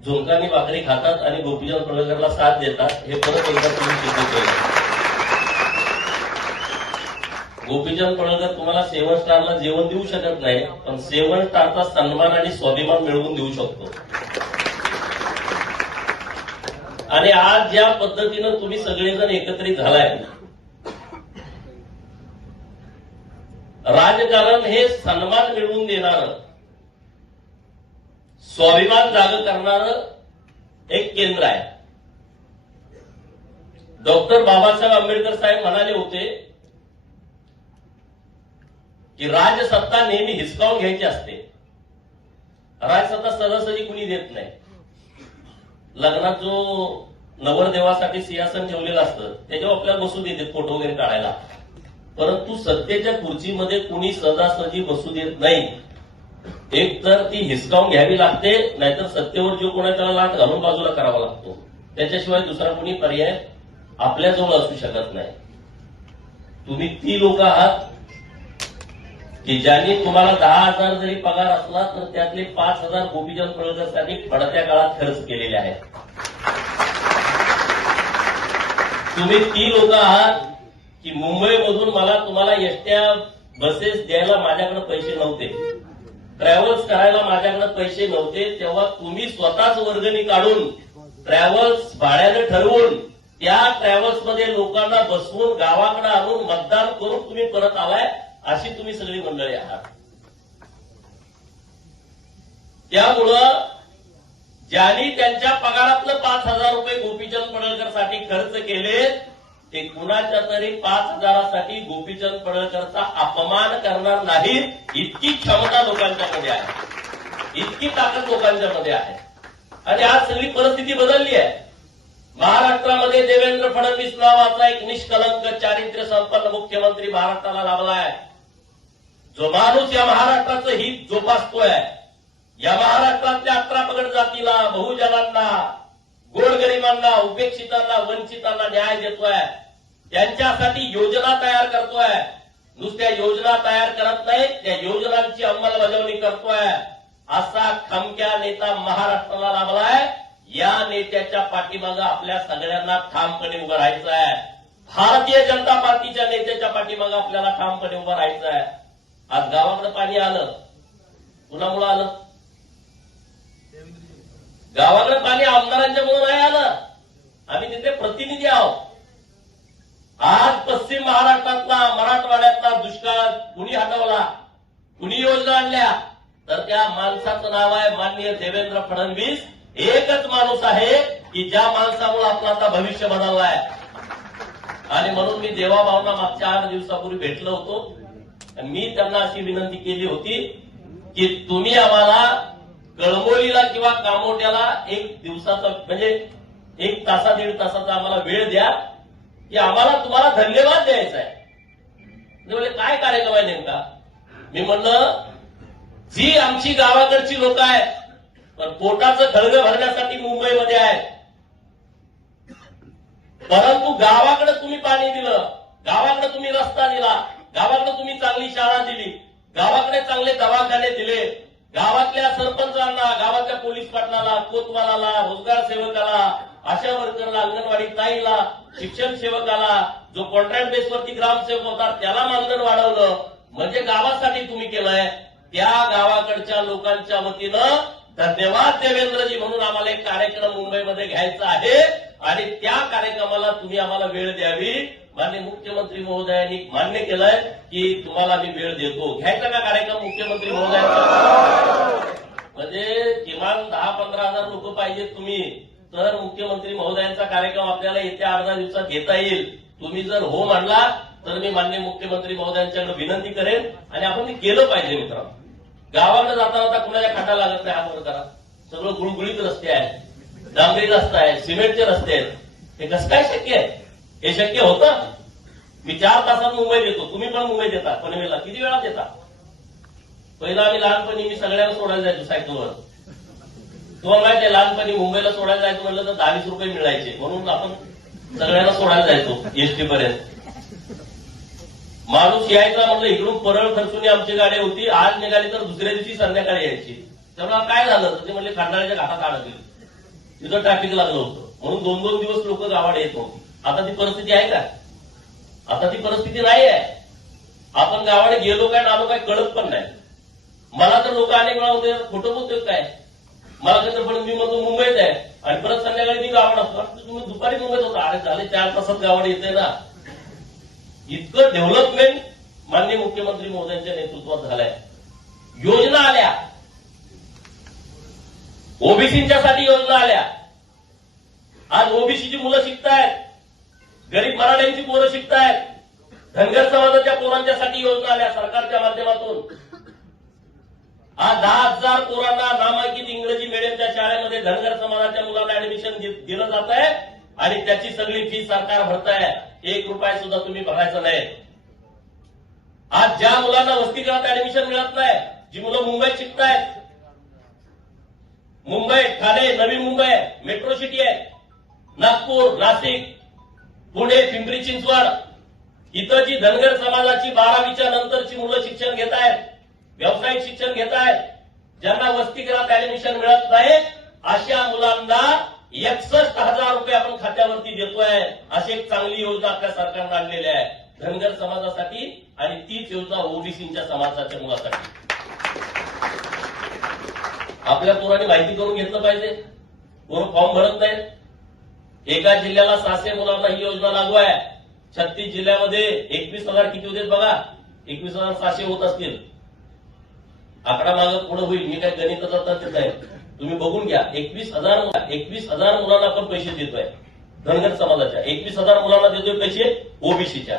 झुणकानी भाकरी खातात आणि गोपीचंद पडळकरला साथ देतात. हे परत एकदा तुम्ही सिद्ध केलं. गोपीचंद पडळकर तुम्हाला 7 स्टारला जेवण देऊ शकत नाही, पण 7 स्टारचा सन्मान आणि स्वाभिमान मिळवून देऊ शकतो. आणि आज ज्या पद्धतीनं तुम्ही सगळेजण एकत्रित झालाय, राजकारण हे सन्मान मिळवून देणारं, स्वाभिमान जाग करणारं एक केंद्र आहे. डॉक्टर बाबासाहेब आंबेडकर साहेब म्हणाले होते की राजसत्ता नेहमी हिसकावून घ्यायची असते. राजसत्ता सहजासहजी कुणी देत नाही. लग्नात जो नवरदेवासाठी सिंहासन ठेवलेलं असतं त्याच्यावर आपल्याला बसू देतात फोटो वगैरे काढायला, परंतु सत्तेच्या खुर्चीमध्ये कुणी सहजासहजी बसू देत नाही. एक तर ती हिसकावून घ्यावी लागते, नाहीतर सत्तेवर जो कोणा त्याला लाट घालून बाजूला करावा लागतो. त्याच्याशिवाय दुसरा कोणी पर्याय आपल्याजवळ असू शकत नाही. तुम्ही ती लोक आहात की ज्यांनी तुम्हाला 10,000 जरी पगार असला तर त्यातले 5,000 गोपीचंद पडळकरसाठी पडत्या काळात खर्च केलेले आहेत. तुम्ही ती लोक आहात की मुंबईमधून तुम्हाला एसट्या बसेस द्यायला माझ्याकडे पैसे नव्हते, ट्रॅव्हल्स करायला माझ्याकडे पैसे नव्हते, तेव्हा तुम्ही स्वतःच वर्गणी काढून ट्रॅव्हल्स भाड्याने ठरवून त्या ट्रॅव्हल्समध्ये लोकांना बसवून गावाकडे आणून मतदान करून तुम्ही परत आलाय. अशी तुम्ही सगळी मंडळी आहात. त्यामुळं ज्यांनी त्यांच्या पगारातलं 5,000 रुपये गोपीचंद पडळकरसाठी खर्च केले ते कुणाच्या तरी 5,000साठी गोपीचंद पडळकरचा अपमान करणार नाहीत, इतकी क्षमता लोकांच्यामध्ये आहे, इतकी ताकद लोकांच्यामध्ये आहे. आणि आज सगळी परिस्थिती बदलली आहे. महाराष्ट्रामध्ये देवेंद्र फडणवीस नावाचा एक निष्कलंक चारित्र्य संपन्न मुख्यमंत्री महाराष्ट्राला लाभला आहे, जो माणूस या महाराष्ट्राचं हित जोपासतोय, या महाराष्ट्रातल्या 18 पगड जातीला, बहुजनांना, गोरगरिबांना, उपेक्षितांना, वंचितांना न्याय देतोय, त्यांच्यासाठी योजना तयार करतोय, नुसत्या योजना तयार करत नाही, त्या योजनांची अंमलबजावणी करतोय, असा खमक्या नेता महाराष्ट्राला लाभलाय. या नेत्याच्या पाठीमागं आपल्या सगळ्यांना ठामपणे उभं राहायचं आहे. भारतीय जनता पार्टीच्या नेत्याच्या पाठीमागं आपल्याला ठामपणे उभं राहायचं आहे. आज गावाकडे पाणी आलं, कुणामुळे आलं? गावाकडे पाणी आमदारांच्यामुळे नाही आलं. आम्ही तिथे प्रतिनिधी आहोत. आज पश्चिम महाराष्ट्रातला, मराठवाड्यातला दुष्काळ कुणी हटवला, कुणी योजना आणल्या, तर त्या माणसाचं नाव आहे माननीय देवेंद्र फडणवीस. एकच माणूस आहे की ज्या माणसामुळे आपलं आता भविष्य बदललंय. आणि म्हणून मी देवाभावना मागच्या 8 दिवसापूर्वी भेटलो होतो आणि मी त्यांना अशी विनंती केली होती की तुम्ही आम्हाला कळंबोलीला किंवा कामोट्याला 1 दिवसाचा म्हणजे 1 तासा 1.5 तासाचा आम्हाला वेळ द्या की आम्हाला तुम्हाला धन्यवाद द्यायचा आहे. म्हणजे काय कार्यक्रम आहे नेमका? मी म्हणलं जी आमची गावाकडची लोक आहेत पण पोटाचं खळगं भरण्यासाठी मुंबईमध्ये आहेत, परंतु गावाकडे तुम्ही पाणी दिलं, गावाकडे तुम्ही रस्ता दिला, गावाकडे तुम्ही चांगली शाळा दिली, गावाकडे चांगले दवाखाने दिले, गावातल्या सरपंचांना, गावातल्या पोलीस पाटलाला, कोतवालाला, रोजगार सेवकाला, आशा वर्करला, अंगणवाडी ताईला, शिक्षण सेवकाला, जो कॉन्ट्रॅक्ट बेसवरती ग्रामसेवक होता त्याला मानधन वाढवलं. म्हणजे गावासाठी तुम्ही केलंय. त्या गावाकडच्या लोकांच्या वतीनं धन्यवाद देवेंद्रजी म्हणून आम्हाला एक कार्यक्रम मुंबईमध्ये घ्यायचा आहे आणि त्या कार्यक्रमाला तुम्ही आम्हाला वेळ द्यावी. माननीय मुख्यमंत्री महोदयांनी मान्य केलंय की तुम्हाला मी वेळ देतो. घ्यायचा का कार्यक्रम मुख्यमंत्री महोदयांचा? म्हणजे किमान 10-15 हजार लोक पाहिजेत तुम्ही, तर मुख्यमंत्री महोदयांचा कार्यक्रम आपल्याला येत्या 8 दिवसात घेता येईल. तुम्ही जर हो म्हणला तर मी माननीय मुख्यमंत्री महोदयांच्याकडे विनंती करेन आणि आपण ते केलं पाहिजे. मित्रांनो, गावाकडे जाता जाता कुणाच्या खाटा लागत नाही. हा करा, सगळं गुळगुळीत रस्ते आहेत, डांबरी रस्ता आहे, सिमेंटचे रस्ते आहेत. हे कसं काय शक्य आहे? हे शक्य होतं? मी 4 तासात मुंबईत येतो, तुम्ही पण मुंबईत येता, पनवेलला किती वेळात येता? पहिला आम्ही लहानपणी मी सगळ्यांना सोडायला जायचो सायकलवर. तुम्हाला माहिती आहे, लहानपणी मुंबईला सोडायला जायचं म्हटलं तर 10-20 रुपये मिळायचे, म्हणून आपण सगळ्यांना सोडायला जायचो एसटी पर्यंत. माणूस यायचा म्हटलं इकडून परळ खर्चून आमची गाडी होती, आज निघाली तर दुसऱ्या दिवशी संध्याकाळी यायची. त्यामुळे काय झालं ते म्हणजे खंडाळ्याच्या घाटात अडकले, तिथं ट्रॅफिक लागलं होतं, म्हणून 2-2 दिवस लोक गावाला येत नव्हती. आता ती परिस्थिती आहे का? आता ती परिस्थिती नाही आहे. आपण गावाला गेलो काय आलो काय कळत पण नाही. मला तर लोक अनेक वेळा होते खोटं बोलतोय काय, मला कसं पण मी म्हणतो मुंबईत आहे आणि परत संध्याकाळी मी गावाला असतो. तुम्ही दुपारी मुंबईत होता, अरे झाले 4 तासात गावाला येते ना. इतकं डेव्हलपमेंट माननीय मुख्यमंत्री महोदयांच्या नेतृत्वात झालंय. योजना आल्या, ओबीसींच्यासाठी योजना आल्या. आज ओबीसीची मुलं शिकतायत, गरीब मराठ्यांची पोरं शिकतायत, धनगर समाजाच्या पोरांच्यासाठी योजना आल्या सरकारच्या माध्यमातून. आज 10,000 पोरांना नामांकित इंग्रजी मीडियमच्या शाळेमध्ये धनगर समाजाच्या मुलांना ऍडमिशन दिलं जात आहे आणि त्याची सगळी फी सरकार भरत आहे. 1 रुपया सुद्धा तुम्ही भरायचं नाही. आज ज्या मुलांना वसतिगृहात ऍडमिशन मिळत नाही, जी मुलं मुंबईत शिकतायत, मुंबई, ठाणे, नवी मुंबई मेट्रो सिटी आहे, नागपूर, नाशिक, पुणे, पिंपरी चिंचवड, इथं जी धनगर समाजाची 12वीच्या नंतरची मुलं शिक्षण घेत आहेत, व्यावसायिक शिक्षण घेत आहेत, ज्यांना वसतिगृहात ऍडमिशन मिळत नाही, अशा मुलांना 61,000 रुपये आपण खात्यावरती देतोय. अशी एक चांगली योजना आपल्या सरकारनं आणलेली आहे धनगर समाजासाठी आणि तीच योजना ओबीसीच्या समाजाच्या मुलासाठी. आपल्या पोरांनी माहिती करून घेतलं पाहिजे. पोरं फॉर्म भरत नाहीत. एका जिल्ह्याला 600 मुलांना ही योजना लागू आहे. 36 जिल्ह्यामध्ये 21,000 किती होते बघा, 21,600 होत असतील. आकडा मागं पुढे होईल, मी काय गणिताचा तज्ञ आहे, तुम्ही बघून घ्या. 21,000 मुलांना आपण पैसे देतोय धनगर समाजाच्या, 21,000 मुलांना देतोय पैसे ओबीसीच्या.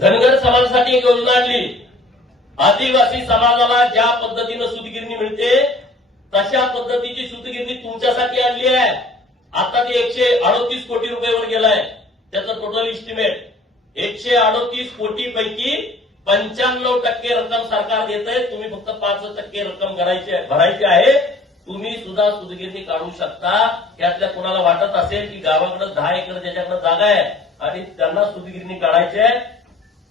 धनगर समाजासाठी एक योजना आणली. आदिवासी समाजाला ज्या पद्धतीनं सूतगिरणी मिळते तशा पद्धतीची सूतगिरणी तुमच्यासाठी आणली आहे. आता ते 138 कोटी रुपयेवर गेलाय. त्याचं टोटल इस्टिमेट 138 कोटी पैकी 95% रक्कम सरकार देतंय, तुम्ही फक्त 5% रक्कम भरायची आहे. तुम्ही सुद्धा सूतगिरणी काढू शकता. त्यातल्या कुणाला वाटत असेल की गावाकडे 10 एकर ज्याच्याकडे जागा आहे आणि त्यांना सूतगिरणी काढायची आहे,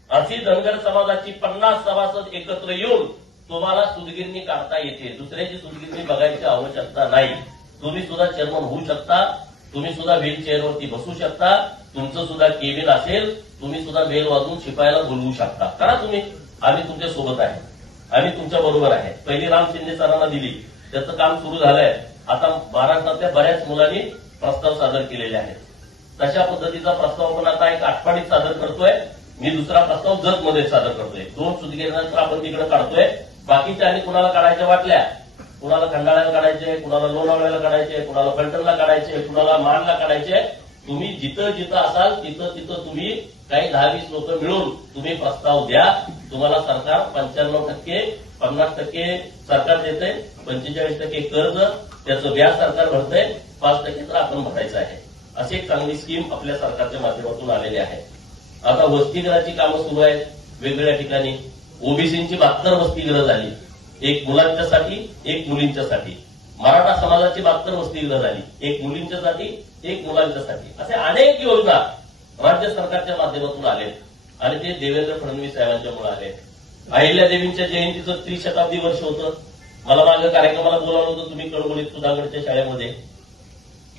अशी धनगर समाजाची 50 सभासद एकत्र येऊन तुम्हाला सूतगिरणी काढता येते. दुसऱ्याची सूतगिरणी बघायची आवश्यकता नाही. तुम्ही सुद्धा चेअरमन होऊ शकता. तुम्ही सुद्धा व्हील चेअरवरती बसू शकता. तुमचं सुद्धा केबिन असेल. तुम्ही सुद्धा बेल वाजवून शिपायाला बोलवू शकता. करा तुम्ही. आम्ही तुमच्या सोबत आहे. आम्ही तुमच्या बरोबर आहे. पहिली राम शिंदे सरांना दिली, त्याचं काम सुरू झालंय. आता महाराष्ट्रातल्या बऱ्याच मुलांनी प्रस्ताव सादर केलेले आहेत. तशा पद्धतीचा प्रस्ताव पण आता एक आठवणीत सादर करतोय. मी दुसरा प्रस्ताव जतमध्ये सादर करतोय. 2 सूतगिरण्यांचं आपण तिकडे काढतोय. बाकीच्या आणि कुणाला काढायच्या वाटल्या, कुणाला खंडाळ्याला काढायचे, कुणाला लोणावळ्याला काढायचे, कुणाला फलटणला काढायचे, कुणाला मानला काढायचे, तुम्ही जिथं जिथं असाल तिथं तिथं तुम्ही काही 10-20 लोक मिळून तुम्ही प्रस्ताव द्या. तुम्हाला सरकार 95%, 50% सरकार देते, 45% कर्ज, त्याचं व्याज सरकार भरतंय, 5% तर आपण भरायचं आहे. अशी एक चांगली स्कीम आपल्या सरकारच्या माध्यमातून आलेली आहे. आता वसतिगृहाची कामं सुरू आहेत वेगवेगळ्या ठिकाणी. ओबीसींची 72 वसतिगृह झाली, एक मुलांच्यासाठी, एक मुलींच्यासाठी. मराठा समाजाची 72 वसतिगृह झाली, एक मुलींच्यासाठी, एक मुलांच्यासाठी. असे अनेक योजना राज्य सरकारच्या माध्यमातून आले आणि ते देवेंद्र फडणवीस साहेबांच्यामुळे आले. अहिल्यादेवींच्या जयंतीचं 30 वर्ष होतं. मला मागे कार्यक्रमाला बोलावलं होतं तुम्ही कडबोलीत सुधागडच्या शाळेमध्ये.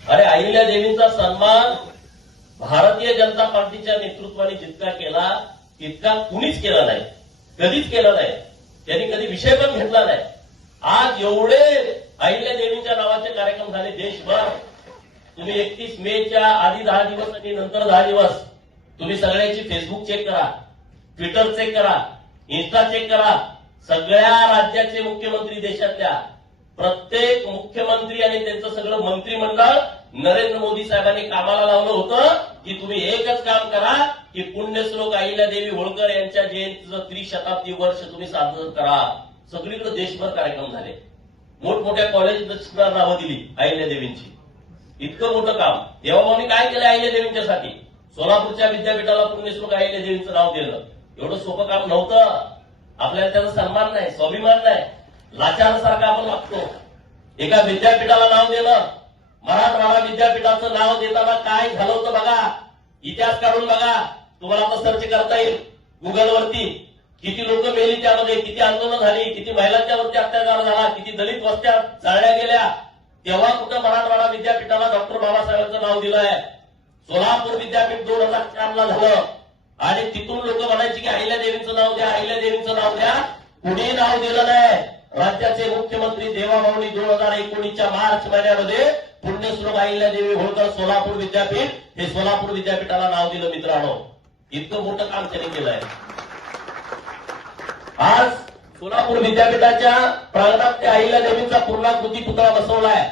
अरे अहिल्यादेवींचा सन्मान भारतीय जनता पार्टीच्या नेतृत्वाने जितका केला तितका कुणीच केला नाही, कधीच केला नाही. त्यांनी कधी विषय पण घेतला नाही. आज एवढे अहिल्यादेवींच्या नावाचे कार्यक्रम झाले देशभर. तुम्ही 31 मेच्या आधी 10 दिवस आणि नंतर 10 दिवस तुम्ही सगळ्यांची फेसबुक चेक करा, ट्विटर चेक करा, इन्स्टा चेक करा. सगळ्या राज्याचे मुख्यमंत्री, देशातल्या प्रत्येक मुख्यमंत्री आणि त्यांचं सगळं मंत्रिमंडळ नरेंद्र मोदी साहेबांनी कामाला लावलं होतं की तुम्ही एकच काम करा की पुण्यश्लोक अहिल्यादेवी होळकर यांच्या जयंतीचं 30 वर्ष तुम्ही साजरं करा. सगळीकडे देशभर कार्यक्रम झाले. मोठमोठ्या कॉलेजला नावं दिली अहिल्यादेवींची. इतकं मोठं काम देवाभाऊनी काय केलं अहिल्यादेवींच्यासाठी. सोलापूरच्या विद्यापीठाला पुण्यश्लोक अहिल्यादेवींचं नाव दिलं. एवढं सोपं काम नव्हतं. आपल्याला त्याचा सन्मान नाही, स्वाभिमान नाही. लाचारासारखा आपण वागतो. एका विद्यापीठाला नाव दिलं. मराठवाडा विद्यापीठाचं नाव देताना काय झालं होतं बघा. इतिहास काढून बघा. तुम्हाला आता सर्च करता येईल गुगलवरती. किती लोक मेली त्यामध्ये, किती आंदोलनं झाली, किती महिलांच्या वरती अत्याचार झाला, किती दलित वस्त्या जाळल्या गेल्या. तेव्हा कुठं मराठवाडा विद्यापीठाला डॉक्टर बाबासाहेबांचं नाव दिलं आहे. सोलापूर विद्यापीठ 2004ला झालं आणि तिथून लोक म्हणायची की अहिल्यादेवींचं नाव द्या, अहिल्यादेवींचं नाव द्या. कुणी नाव दिलं नाही. राज्याचे मुख्यमंत्री देवाभाऊनी 2019च्या मार्च महिन्यामध्ये पुण्यश्लोक अहिल्यादेवी होळकर सोलापूर विद्यापीठ हे सोलापूर विद्यापीठाला नाव दिलं. मित्रांनो, इतकं मोठं काम त्यांनी केलं आहे. आज सोलापूर विद्यापीठाच्या प्रांगणात त्या अहिल्यादेवींचा पूर्णाकृती पुतळा बसवलाय.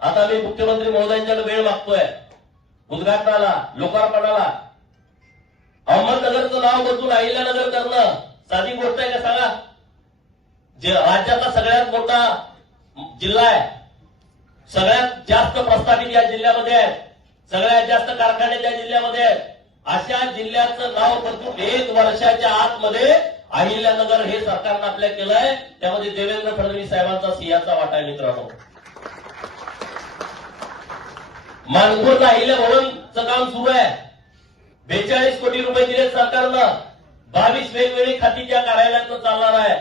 आता मी मुख्यमंत्री महोदयांच्याकडे वेळ मागतोय उद्घाटनाला, लोकार्पणाला. अहमदनगरचं नाव बदलून अहिल्यानगर करणं साधी गोष्ट आहे का सांगा. जे राज्याचा सगळ्यात मोठा जिल्हा आहे, सगळ्यात जास्त प्रस्थापित या जिल्ह्यामध्ये आहेत, सगळ्यात जास्त कारखाने त्या जिल्ह्यामध्ये आहेत. अशा जिल्ह्याचं नाव बदलून 1 वर्षाच्या आतमध्ये अहिल्यानगर हे सरकारनं आपल्या केलंय. त्यामध्ये देवेंद्र फडणवीस साहेबांचा सिंहाचा वाटा आहे. मित्रांनो, मानपूरला अहिल्या भवनचं काम सुरू आहे. 42 कोटी रुपये दिले सरकारनं. 22 वेगवेगळी खाती त्या कार्यालयातनं चालणार आहे.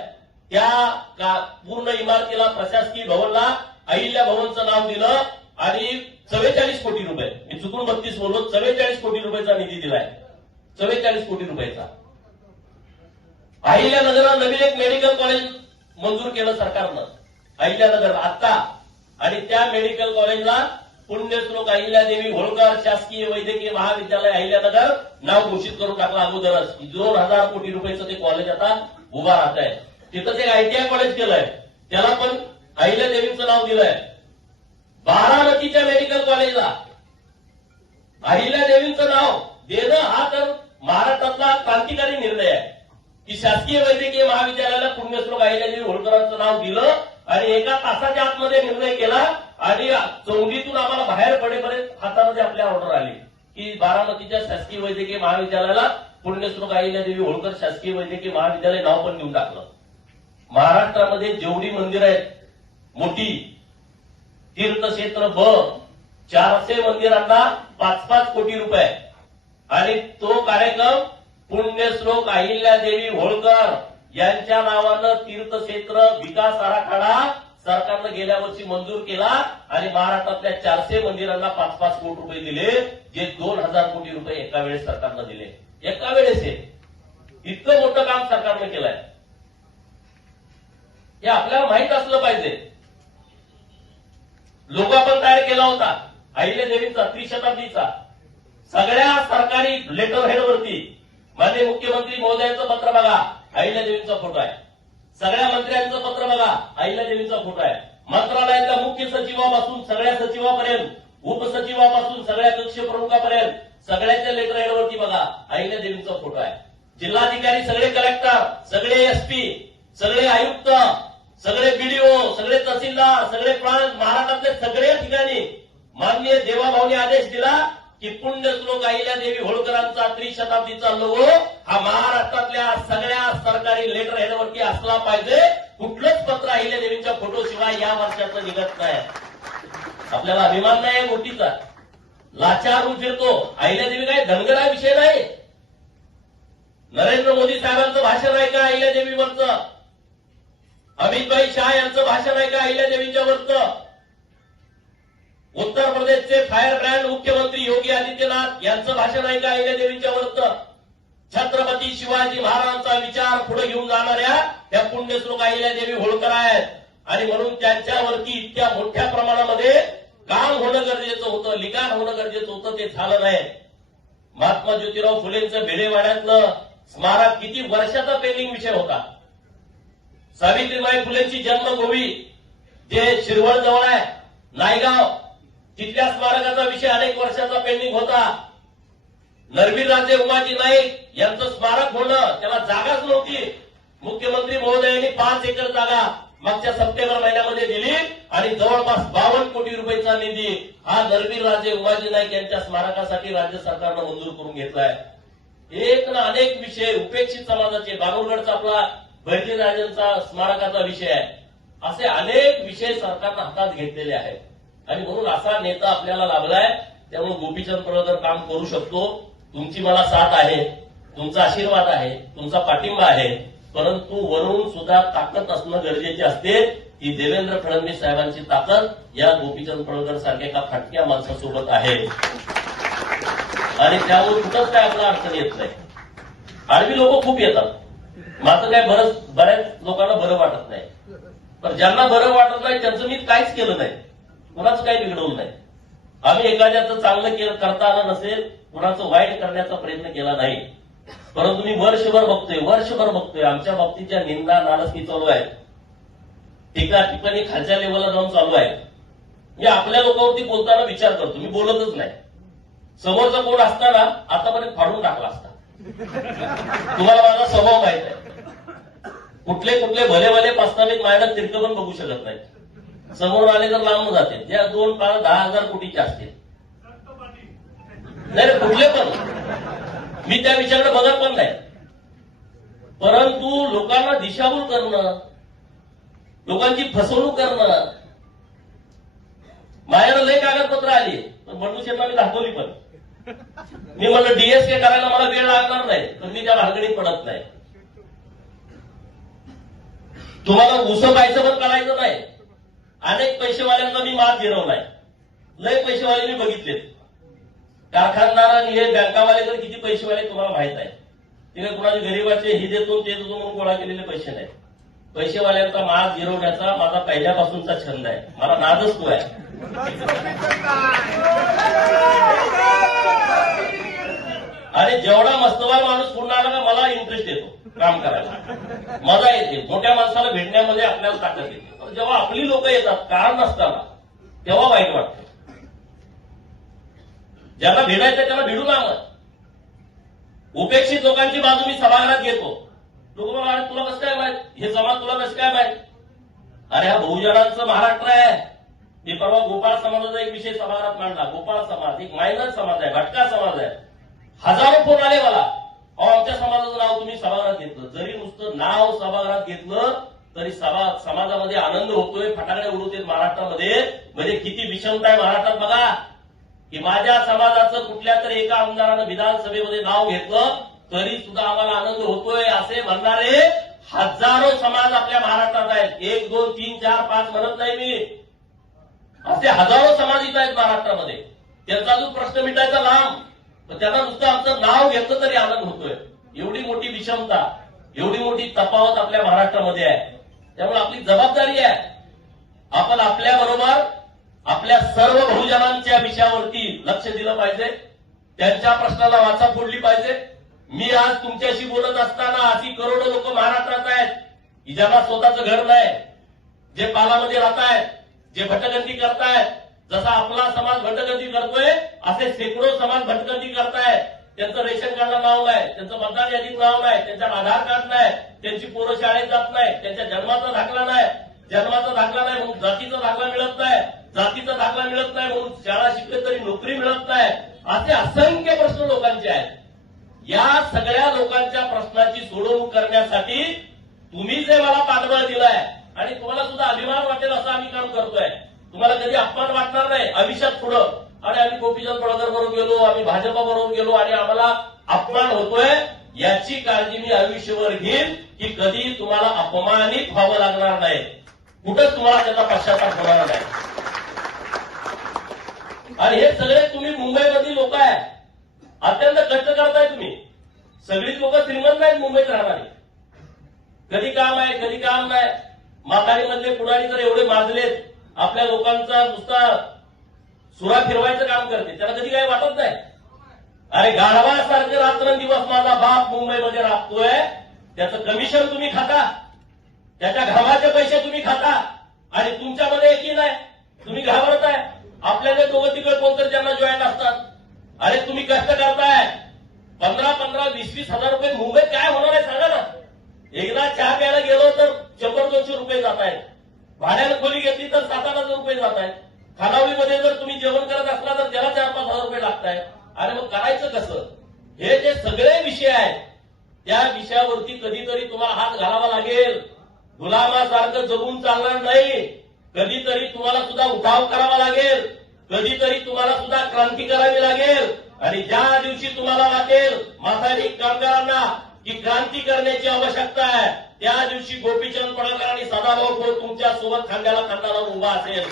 त्या पूर्ण इमारतीला, प्रशासकीय भवनला अहिल्या भवनचं नाव दिलं आणि 44 कोटी रुपये, मी चुकून 32 बोललो, 44 कोटी रुपयाचा निधी दिलाय. 44 कोटी रुपयाचा. अहिल्यानगरला नवीन एक मेडिकल कॉलेज मंजूर केलं सरकारनं अहिल्यानगर आता. आणि त्या मेडिकल कॉलेजला पुण्यश्लोक अहिल्यादेवी होळकर शासकीय वैद्यकीय महाविद्यालय अहिल्यानगर नाव घोषित करून टाकलं अगोदरच. 2000 कोटी रुपयाचं ते कॉलेज आता उभा राहत आहे. तिथंच एक आयटीआय कॉलेज केलंय, त्याला पण अहिल्यादेवींचं नाव दिलंय. बारामतीच्या मेडिकल कॉलेजला अहिल्यादेवींचं नाव देणं हा तर महाराष्ट्रातला क्रांतिकारी निर्णय आहे की शासकीय वैद्यकीय महाविद्यालयाला पुण्यश्लोक अहिल्यादेवी होळकरांचं नाव दिलं आणि एका तासाच्या आतमध्ये निर्णय केला आणि चौंडीतून आम्हाला बाहेर पडेपर्यंत हातामध्ये आपल्या ऑर्डर आली. की बारामतीच्या शासकीय वैद्यकीय महाविद्यालयाला पुण्यश्लोक अहिल्यादेवी होळकर शासकीय वैद्यकीय महाविद्यालय नाव पण देऊन टाकलं. महाराष्ट्रामध्ये जेवढी मंदिरं आहेत मोठी तीर्थक्षेत्र 400 मंदिरांना 5-5 कोटी रुपये आणि तो कार्यक्रम पुण्यश्लोक अहिल्यादेवी होळकर यांच्या नावानं तीर्थक्षेत्र विकास आराखडा सरकारनं गेल्या वर्षी मंजूर केला आणि महाराष्ट्रातल्या 400 मंदिरांना 5-5 कोटी रुपये दिले, जे 2000 कोटी रुपये एका वेळेस सरकारनं दिले. एका वेळेस इतकं मोठं काम सरकारनं केलंय. हे आपल्याला माहित असलं पाहिजे. लोकार्पण तयार केला होता अहिल्यादेवीचा त्रिशताब्दीचा. सगळ्या सरकारी लेटर हेडवरती माननीय मुख्यमंत्री महोदयांचं पत्र बघा, अहिल्यादेवींचा फोटो आहे. सगळ्या मंत्र्यांचं पत्र बघा, अहिल्यादेवींचा फोटो आहे. मंत्रालयाच्या मुख्य सचिवापासून सगळ्या सचिवापर्यंत, उपसचिवापासून सगळ्या कक्ष प्रमुखापर्यंत सगळ्याच्या लेटर हेडवरती बघा, अहिल्यादेवींचा फोटो आहे. जिल्हाधिकारी, सगळे कलेक्टर, सगळे एसपी, सगळे आयुक्त, सगळे बीडीओ, सगळे तहसीलदार, सगळे प्रांत, महाराष्ट्रातल्या सगळ्या ठिकाणी माननीय देवाभाऊने आदेश दिला की पुण्यश्लोक अहिल्यादेवी होळकरांचा त्रिशताब्दीचा लोगो हा महाराष्ट्रातल्या सगळ्या सरकारी लेटर हेडवरती असला पाहिजे. कुठलंच पत्र अहिल्यादेवींच्या फोटोशिवाय या वर्षाचं निघत नाही. आपल्याला अभिमान नाही या गोष्टीचा. लाचार फिरतो. अहिल्यादेवी काय धनगरा विषय नाही. नरेंद्र मोदी साहेबांचं भाषण आहे का अहिल्यादेवीवरचं? अमितभाई शहा यांचं भाषण आहे का अहिल्यादेवींच्यावरचं? उत्तर प्रदेशचे फायर ब्रँड मुख्यमंत्री योगी आदित्यनाथ यांचं भाषण आहे का अहिल्यादेवींच्यावरचं? छत्रपती शिवाजी महाराजांचा विचार पुढे घेऊन जाणाऱ्या त्या पुण्यश्लोक अहिल्यादेवी होळकर आहेत आणि म्हणून त्यांच्यावरती इतक्या मोठ्या प्रमाणामध्ये काम होणं गरजेचं होतं, लिखाण होणं गरजेचं होतं. ते झालं नाही. महात्मा ज्योतिराव फुलेंचं भेडेवाड्यातलं स्मारक किती वर्षाचा पेंडिंग विषय होता. सावित्रीबाई फुलेंची जन्मभूमी जे शिरवळ जवळ आहे नायगाव, तिथल्या स्मारकाचा विषय अनेक वर्षाचा पेंडिंग होता. नरवीरराजे उमाजी नाईक यांचं स्मारक होणं, त्याला जागाच नव्हती. मुख्यमंत्री महोदयांनी 5 एकर जागा मागच्या सप्टेंबर महिन्यामध्ये दिली आणि जवळपास 52 कोटी रुपयाचा निधी हा नरवीरराजे उमाजी नाईक यांच्या स्मारकासाठी राज्य सरकारनं मंजूर करून घेतलाय. एक ना अनेक विषय, उपेक्षित समाजाचे, बाबुरगडचा आपला बहिर्जीराजांचा स्मारकाचा विषय आहे, असे अनेक विषय सरकारनं हातात घेतलेले आहेत. आणि म्हणून असा नेता आपल्याला लाभलाय. त्यामुळे गोपीचंद पडळकर काम करू शकतो. तुमची मला साथ आहे, तुमचा आशीर्वाद आहे, तुमचा पाठिंबा आहे. परंतु वरून सुद्धा ताकद असणं गरजेचे असते. ती देवेंद्र फडणवीस साहेबांची ताकद या गोपीचंद पडळकर सारख्या एका फाटक्या माणसासोबत आहे आणि त्यामुळे कुठंच काय आपला अडचण येत नाही. आडवी लोक खूप येतात, मात्र काय बऱ्याच लोकांना बरं वाटत नाही. पण ज्यांना बरं वाटत नाही त्यांचं मी काहीच केलं नाही, कुणाचं काही बिघडवलं नाही. आम्ही एखाद्याचं चांगलं करता आलं नसेल, कुणाचं वाईट करण्याचा प्रयत्न केला नाही. परंतु मी वर्षभर बघतोय आमच्या बाबतीच्या निंदा नाराजगी चालू आहे. ठिकाणी खालच्या लेवलला जाऊन चालू आहे. मी आपल्या लोकांवरती बोलताना विचार करतो, मी बोलतच नाही. समोरचा कोण असताना आतापर्यंत फाडून टाकला असता. तुम्हाला माझा स्वभाव माहित आहे. कुठले भले भले प्रस्तावित माझ्याकडे तिरकं पण बघू शकत नाही. समोर आले तर लांब जाते. त्या 10,000 कोटीचे असतील. नाही कुठले पण, मी त्या विषयाकडे बघत पण नाही. परंतु लोकांना दिशाभूल करणं, लोकांची फसवणूक करणं, माझ्याकडे लय कागदपत्र आली पण बंडू शेट्टी मी दाखवली पण. मी म्हणलं डीएसके करायला मला वेळ लागणार नाही, तर मी त्या भानगडीत पडत नाही. तुम्हाला उसं पाहायचं पण करायचं नाही. अनेक पैसेवाल्यांचा मी मात गिरवलाय. लय पैसेवाले मी बघितलेत. कारखानदार आणि हे बँकावाले तर किती पैसेवाले तुम्हाला माहित आहे. तिथे कुणाचे गरीबाचे ही देतो ते देतो म्हणून गोळा केलेले पैसे नाहीत. पैसेवाल्यांचा मात गिरवण्याचा माझा पहिल्यापासूनचा छंद आहे. मला नादच तो आहे. आणि जेवढा मस्तवाल माणूस पूर्ण आला का मला इंटरेस्ट येतो काम करायला, मजा येते. मोठ्या माणसाला भेटण्यामध्ये आपल्याला ताकद येते. जेव्हा आपली लोक येतात कारण नसताना तेव्हा वाईट वाटतं. ज्यांना भेटायचं त्यांना भेटू ना. मग उपेक्षित लोकांची बाजू मी सभागृहात घेतो. लोक मला तुला कसं काय माहित, हे समाज तुला कसं काय माहित? अरे हा बहुजनांचं महाराष्ट्र आहे. मी परवा गोपाळ समाजाचा एक विषय सभागृहात मांडला. गोपाळ समाज एक मायनर समाज आहे, भटका समाज आहे. हजारो फोन आले मला, आमच्या समाजाचं नाव तुम्ही सभागृहात घेतलं. जरी नुसतं नाव सभागृहात घेतलं तरी समाजामध्ये आनंद होतोय, फटाकडे उडवते महाराष्ट्रामध्ये. म्हणजे किती विषमता आहे महाराष्ट्रात बघा, की माझ्या समाजाचं कुठल्या तरी एका आमदारानं विधानसभेमध्ये नाव घेतलं तरी सुद्धा आम्हाला आनंद होतोय, असे म्हणणारे हजारो समाज आपल्या महाराष्ट्रात आहेत. 1, 2, 3, 4, 5 म्हणत नाही मी, असे हजारो समाज इथं आहेत महाराष्ट्रामध्ये. त्यांचा जो प्रश्न मिटायचा लांब, तर त्यांना नुसतं आमचं नाव घेतलं तरी आनंद होतोय. एवढी मोठी विषमता, एवढी मोठी तफावत आपल्या महाराष्ट्रामध्ये आहे. त्यामुळे आपली जबाबदारी आहे, आपण आपल्या बरोबर आपल्या सर्व बहुजनांच्या विषयावरती लक्ष दिलं पाहिजे, त्यांच्या प्रश्नाला वाचा फोडली पाहिजे. मी आज तुमच्याशी बोलत असताना अशी करोडो लोक महाराष्ट्रात आहेत की ज्यांना स्वतःचं घर नाही, जे पालामध्ये राहत आहेत, जे भटकंती करतायत. जसा आपला समाज भटकंती करतोय असे शेकडो समाज भटकंती करतायत. त्यांचं रेशन कार्डला नाव नाही, त्यांचं मतदार यादीत नाव नाही, त्यांच्या आधार कार्ड नाही, त्यांची पोरं शाळेत जात नाही, त्यांच्या जन्माचा दाखला नाही, जन्माचा दाखला नाही म्हणून जातीचा दाखला मिळत नाही, जातीचा दाखला मिळत नाही म्हणून शाळा शिकले तरी नोकरी मिळत नाही. असे असंख्य प्रश्न लोकांचे आहेत. या सगळ्या लोकांच्या प्रश्नाची सोडवणूक करण्यासाठी तुम्ही जे मला पाठबळ दिलंय आणि तुम्हाला सुद्धा अभिमान वाटेल असं आम्ही काम करतोय. तुम्हाला कधी अपमान वाटणार नाही आयुष्यात पुढं. आणि आम्ही गोपीचंद पडळकर बरोबर गेलो, आम्ही भाजपा बरोबर गेलो आणि आम्हाला अपमान होतोय, याची काळजी मी आयुष्यभर घेईन की कधी तुम्हाला अपमानित व्हावं लागणार नाही, कुठंच तुम्हाला त्याचा पश्चाताप होणार नाही. आणि हे सगळे तुम्ही मुंबईमधील लोक आहे, अत्यंत कष्ट करताय तुम्ही. सगळीच लोक श्रीमंत नाहीत मुंबईत राहणारी. कधी काम आहे कधी काम नाही. म्हातारीमधले पुढारी तर एवढे माजलेत, आपल्या लोकांचा नुसता सुरा फिरवायचं काम करते, त्याला कधी काही वाटत नाही. अरे गाढवासारखं रात्रंदिवस माझा बाप मुंबईमध्ये राबतोय, त्याचं कमिशन तुम्ही खाता, त्याच्या घामाचे पैसे तुम्ही खाता आणि तुमच्यामध्ये एकही नाही. तुम्ही घाबरताय. आपल्याला दोघं तिकडे कोणतरी ज्यांना जॉईंट असतात. अरे तुम्ही कष्ट करताय, 15-15, 20-20 हजार रुपये मुंबईत काय होणार आहे सांगा ना. एकदा चहा प्यायला गेलो तर 100-200 रुपये जात आहेत. भाड्यानं खोली घेतली तर 7-8 हजार रुपये जात आहेत. खानावळीमध्ये जर तुम्ही जेवण करत असला तर त्याला 4-5 हजार रुपये लागतायत. आणि मग करायचं कसं? हे जे सगळे विषय आहेत त्या विषयावरती कधीतरी तुम्हाला हात घालावा लागेल. गुलामासारखं जगून चालणार नाही. कधीतरी तुम्हाला सुद्धा उठाव करावा लागेल, कधीतरी तुम्हाला सुद्धा क्रांती करावी लागेल. आणि ज्या दिवशी तुम्हाला वाटेल माथाडी कामगारांना की क्रांती करण्याची आवश्यकता आहे, त्या दिवशी गोपीचंद पडळकर आणि सदाभाऊ खोत तुमच्या सोबत खांद्याला खांदा लावून उभा असेल.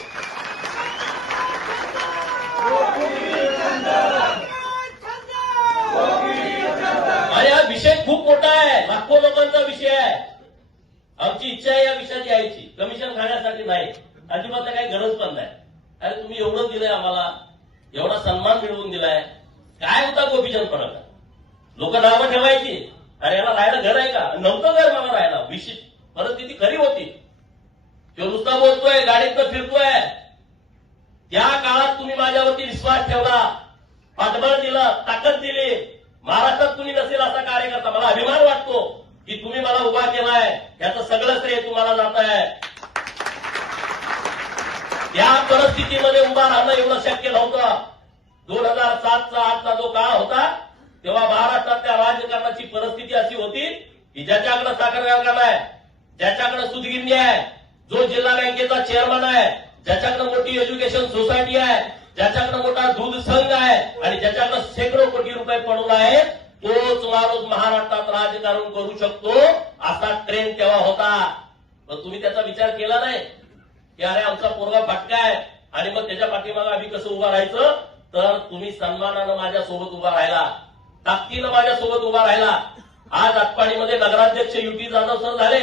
आणि हा विषय खूप मोठा आहे, लाखो लोकांचा विषय आहे. आमची इच्छा आहे या विषयाची यायची, कमिशन खाण्यासाठी नाही, अजिबात काही गरज पण नाही. अरे तुम्ही एवढं दिलंय आम्हाला, एवढा सन्मान मिळवून दिलाय, काय होता गोपीचंद पडळकर? लोक नावं ठेवायची, अरे याला राहायला घर आहे का? नव्हतं घर मला राहायला. विशिष्ट परिस्थिती खरी होती. तो नुसता बोलतोय, गाडीत फिरतोय. त्या काळात तुम्ही माझ्यावरती विश्वास ठेवला, पाठबळ दिलं, ताकद दिली. महाराष्ट्रात तुम्ही नसेल असा कार्यकर्ता. मला अभिमान वाटतो की तुम्ही मला उभा केलाय, याचं सगळं श्रेय तुम्हाला जात आहे. त्या परिस्थितीमध्ये उभा राहणं एवढं शक्य नव्हतं. 2007चा 8चा जो काळ होता तेव्हा महाराष्ट्रातल्या राजकारणाची परिस्थिती अशी होती की ज्याच्याकडे साखर कारखाना आहे, ज्याच्याकडे सूतगिरणी आहे, जो जिल्हा बँकेचा चेअरमन आहे, ज्याच्याकडे मोठी एज्युकेशन सोसायटी आहे, ज्याच्याकडे मोठा दूध संघ आहे आणि ज्याच्याकडे शेकडो कोटी रुपये पडून आहेत, तोच माणूस महाराष्ट्रात राजकारण करू शकतो असा ट्रेंड तेव्हा होता. पण तुम्ही त्याचा विचार केला नाही की अरे आमचा पोरगा भटका आहे आणि मग त्याच्या पाठीमागे आम्ही कसं उभा राहायचं. तर तुम्ही सन्मानानं माझ्यासोबत उभा राहिला, ताकदीनं माझ्यासोबत उभा राहिला. आज आटपाडीमध्ये नगराध्यक्ष युटी जाधव सर झाले.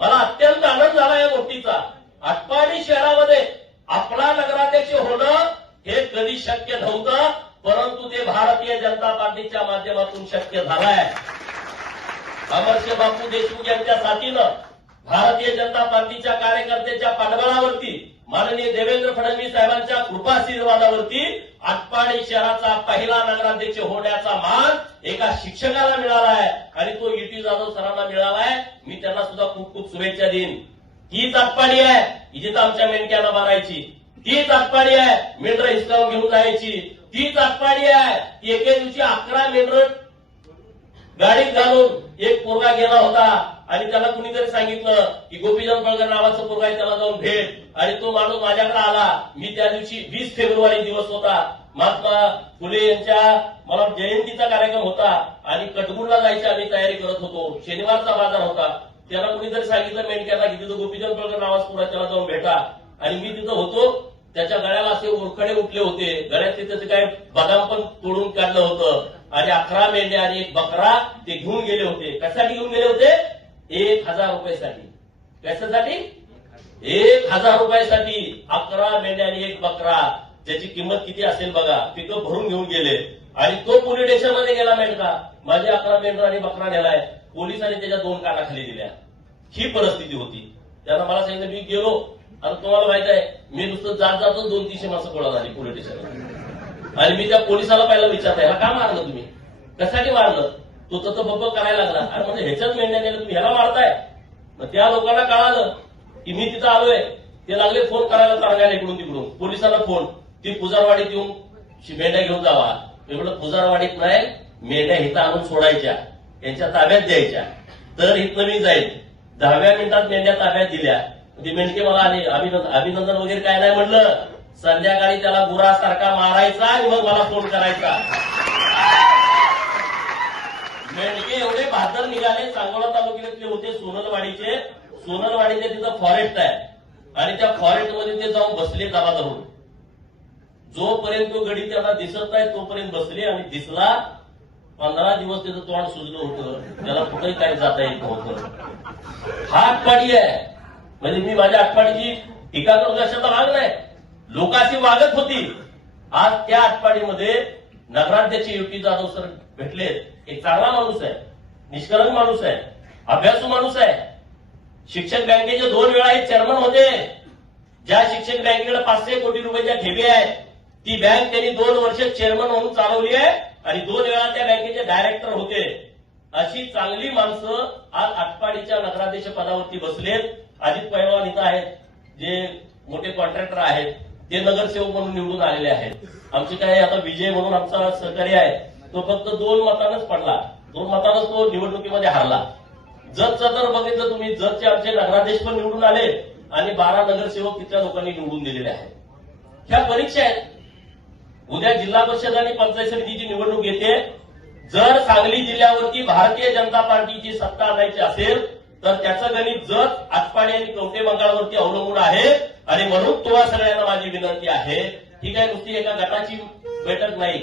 मला अत्यंत आनंद झाला या गोष्टीचा. आटपाडी शहरामध्ये आपला नगराध्यक्ष होणं हे कधी शक्य नव्हतं, परंतु ते भारतीय जनता पार्टीच्या माध्यमातून शक्य झालंय. अमरशे बापू देशमुख यांच्या साथीनं, भारतीय जनता पार्टीच्या कार्यकर्त्याच्या पाठबळावरती, माननीय देवेंद्र फडणवीस साहेबांच्या कृपाशीर्वादावरती आटपाडी शहराचा पहिला नगराध्यक्ष होण्याचा मान एका शिक्षकाला मिळाला आहे आणि तो युटी जाधव सरांना मिळाला आहे. मी त्यांना सुद्धा खूप खूप शुभेच्छा देईन. हीच आटपाडी आहे जिथं आमच्या मेंढक्याला मारायची, तीच आटपाडी आहे मेंढरं हिसकावून घेऊन जायची. तीच आटपाडी आहे की एके दिवशी 11 मेंढरं गाडीत घालून एक पोरगा गेला होता आणि त्याला कुणीतरी सांगितलं की गोपीचंद पळकर नावाचं पोरगा आहे, त्याला जाऊन भेट. आणि तो माणूस माझ्याकडे आला. मी त्या दिवशी 20 फेब्रुवारी दिवस होता, महात्मा फुले यांच्या मला जयंतीचा कार्यक्रम होता आणि कटगुणला जायची आम्ही तयारी करत होतो. शनिवारचा बाजार होता. त्याला कुणीतरी सांगितलं मेंढक्याला की तिथं गोपीचंद पळकर नावाचं पोरगा, त्याला जाऊन भेटा. आणि मी तिथं होतो. त्याच्या गळ्याला असे ओरखडे उठले होते, गळ्यातले त्याचे काय बदाम पण तोडून काढलं होतं. आणि 11 मेंढ्या आणि एक बकरा ते घेऊन गेले होते. कशासाठी घेऊन गेले होते? 1000 रुपयासाठी. कशासाठी? 1000 रुपयासाठी 11 मेंढ्या आणि एक बकरा, ज्याची किंमत किती असेल बघा. पिकं भरून घेऊन गेले आणि तो पोलीस स्टेशनमध्ये गेला. मेंढका माझे 11 मेंढरा आणि बकरा नेलाय. पोलिसांनी त्याच्या 2 कानाखाली दिल्या. ही परिस्थिती होती. त्यांना मला सांगितलं, मी गेलो आणि तुम्हाला माहित आहे मी नुसतं जात 200-300 माणसं गोळा झाली पोलीस स्टेशनला. आणि मी त्या पोलिसाला पहिला विचारलं, ह्याला का मारलं तुम्ही, कशासाठी मारलं? तो तसं बब्ब करायला लागला. आणि म्हणजे ह्याच्याच मेंढ्या नेलं, तुम्ही ह्याला मारताय. मग त्या लोकांना कळालं की मी तिथं आलोय. ते लागले फोन करायला सांगायला इकडून तिकडून पोलिसांना फोन, ती पुजारवाडीत येऊन मेंढ्या घेऊन जावा. एवढं पुजारवाडीत नाही, मेंढ्या इथं आणून सोडायच्या, यांच्या ताब्यात द्यायच्या, तर इथनं मी जाईल. 10व्या मिनिटात मेंढ्या ताब्यात दिल्या. ते मेंढके मला आले, अभिनंदन वगैरे काय नाही म्हणलं. संध्याकाळी त्याला गुरासारखा मारायचा आणि मग मला फोन करायचा. मेंढके एवढे बहादर निघाले. सांगोला तालुक्यातले होते सोनलवाडीचे. सोनलवाडीचे तिथं फॉरेस्ट आहे आणि त्या फॉरेस्टमध्ये ते जाऊन बसले दबा धरून. जोपर्यंत तो गडी त्याला दिसत नाही तोपर्यंत बसले आणि दिसला. 15 दिवस त्याचं तोंड सुजलं होतं, त्याला कुठेही काही जाता येत नव्हतं. हा आटपाडी आहे. म्हणजे मी माझ्या आटपाडीची टीका करू अशाचा भाग नाही, लोकांची वागत होती. आज त्या आटपाडीमध्ये नगराध्यक्ष युटी जाधव सर भेटलेत. एक चांगला माणूस आहे, निष्कलंक माणूस आहे, अभ्यासू माणूस आहे. शिक्षक बँकेचे 2 वेळा हे चेअरमन होते. ज्या शिक्षक बँकेकडे 500 कोटी रुपयाच्या ठेवी आहेत ती बँक त्यांनी 2 वर्ष चेअरमन म्हणून चालवली आहे आणि 2 वेळा त्या बँकेचे डायरेक्टर होते. अशी चांगली माणसं आज आटपाडीच्या नगराध्यक्ष पदावरती बसलेत. अजित पवार इथं आहेत, जे मोठे कॉन्ट्रॅक्टर आहेत, ते नगरसेवक म्हणून निवडून आलेले आहेत. आमचे काय आता विजय म्हणून आमचा सहकारी आहे, तो फक्त 2 मतांनाच पडला. 2 मतांनाच तो निवडणुकीमध्ये हारला. जतचं जर बघितलं तुम्ही, जतचे आमचे नगराध्यक्ष पण निवडून आले आणि 12 नगरसेवक तिथल्या लोकांनी निवडून दिलेले आहेत. ह्या परीक्षा आहेत. उद्या जिल्हा परिषद आणि पंचायत समितीची निवडणूक येते. जर सांगली जिल्ह्यावरती भारतीय जनता पार्टीची सत्ता आणायची असेल तर त्याचं गणित जत, आटपाडी आणि कवठे मंकाळवरती अवलंबून आहे. आणि म्हणून तुम्हा सगळ्यांना माझी विनंती आहे, ही काय नुसती एका गटाची बैठक नाही,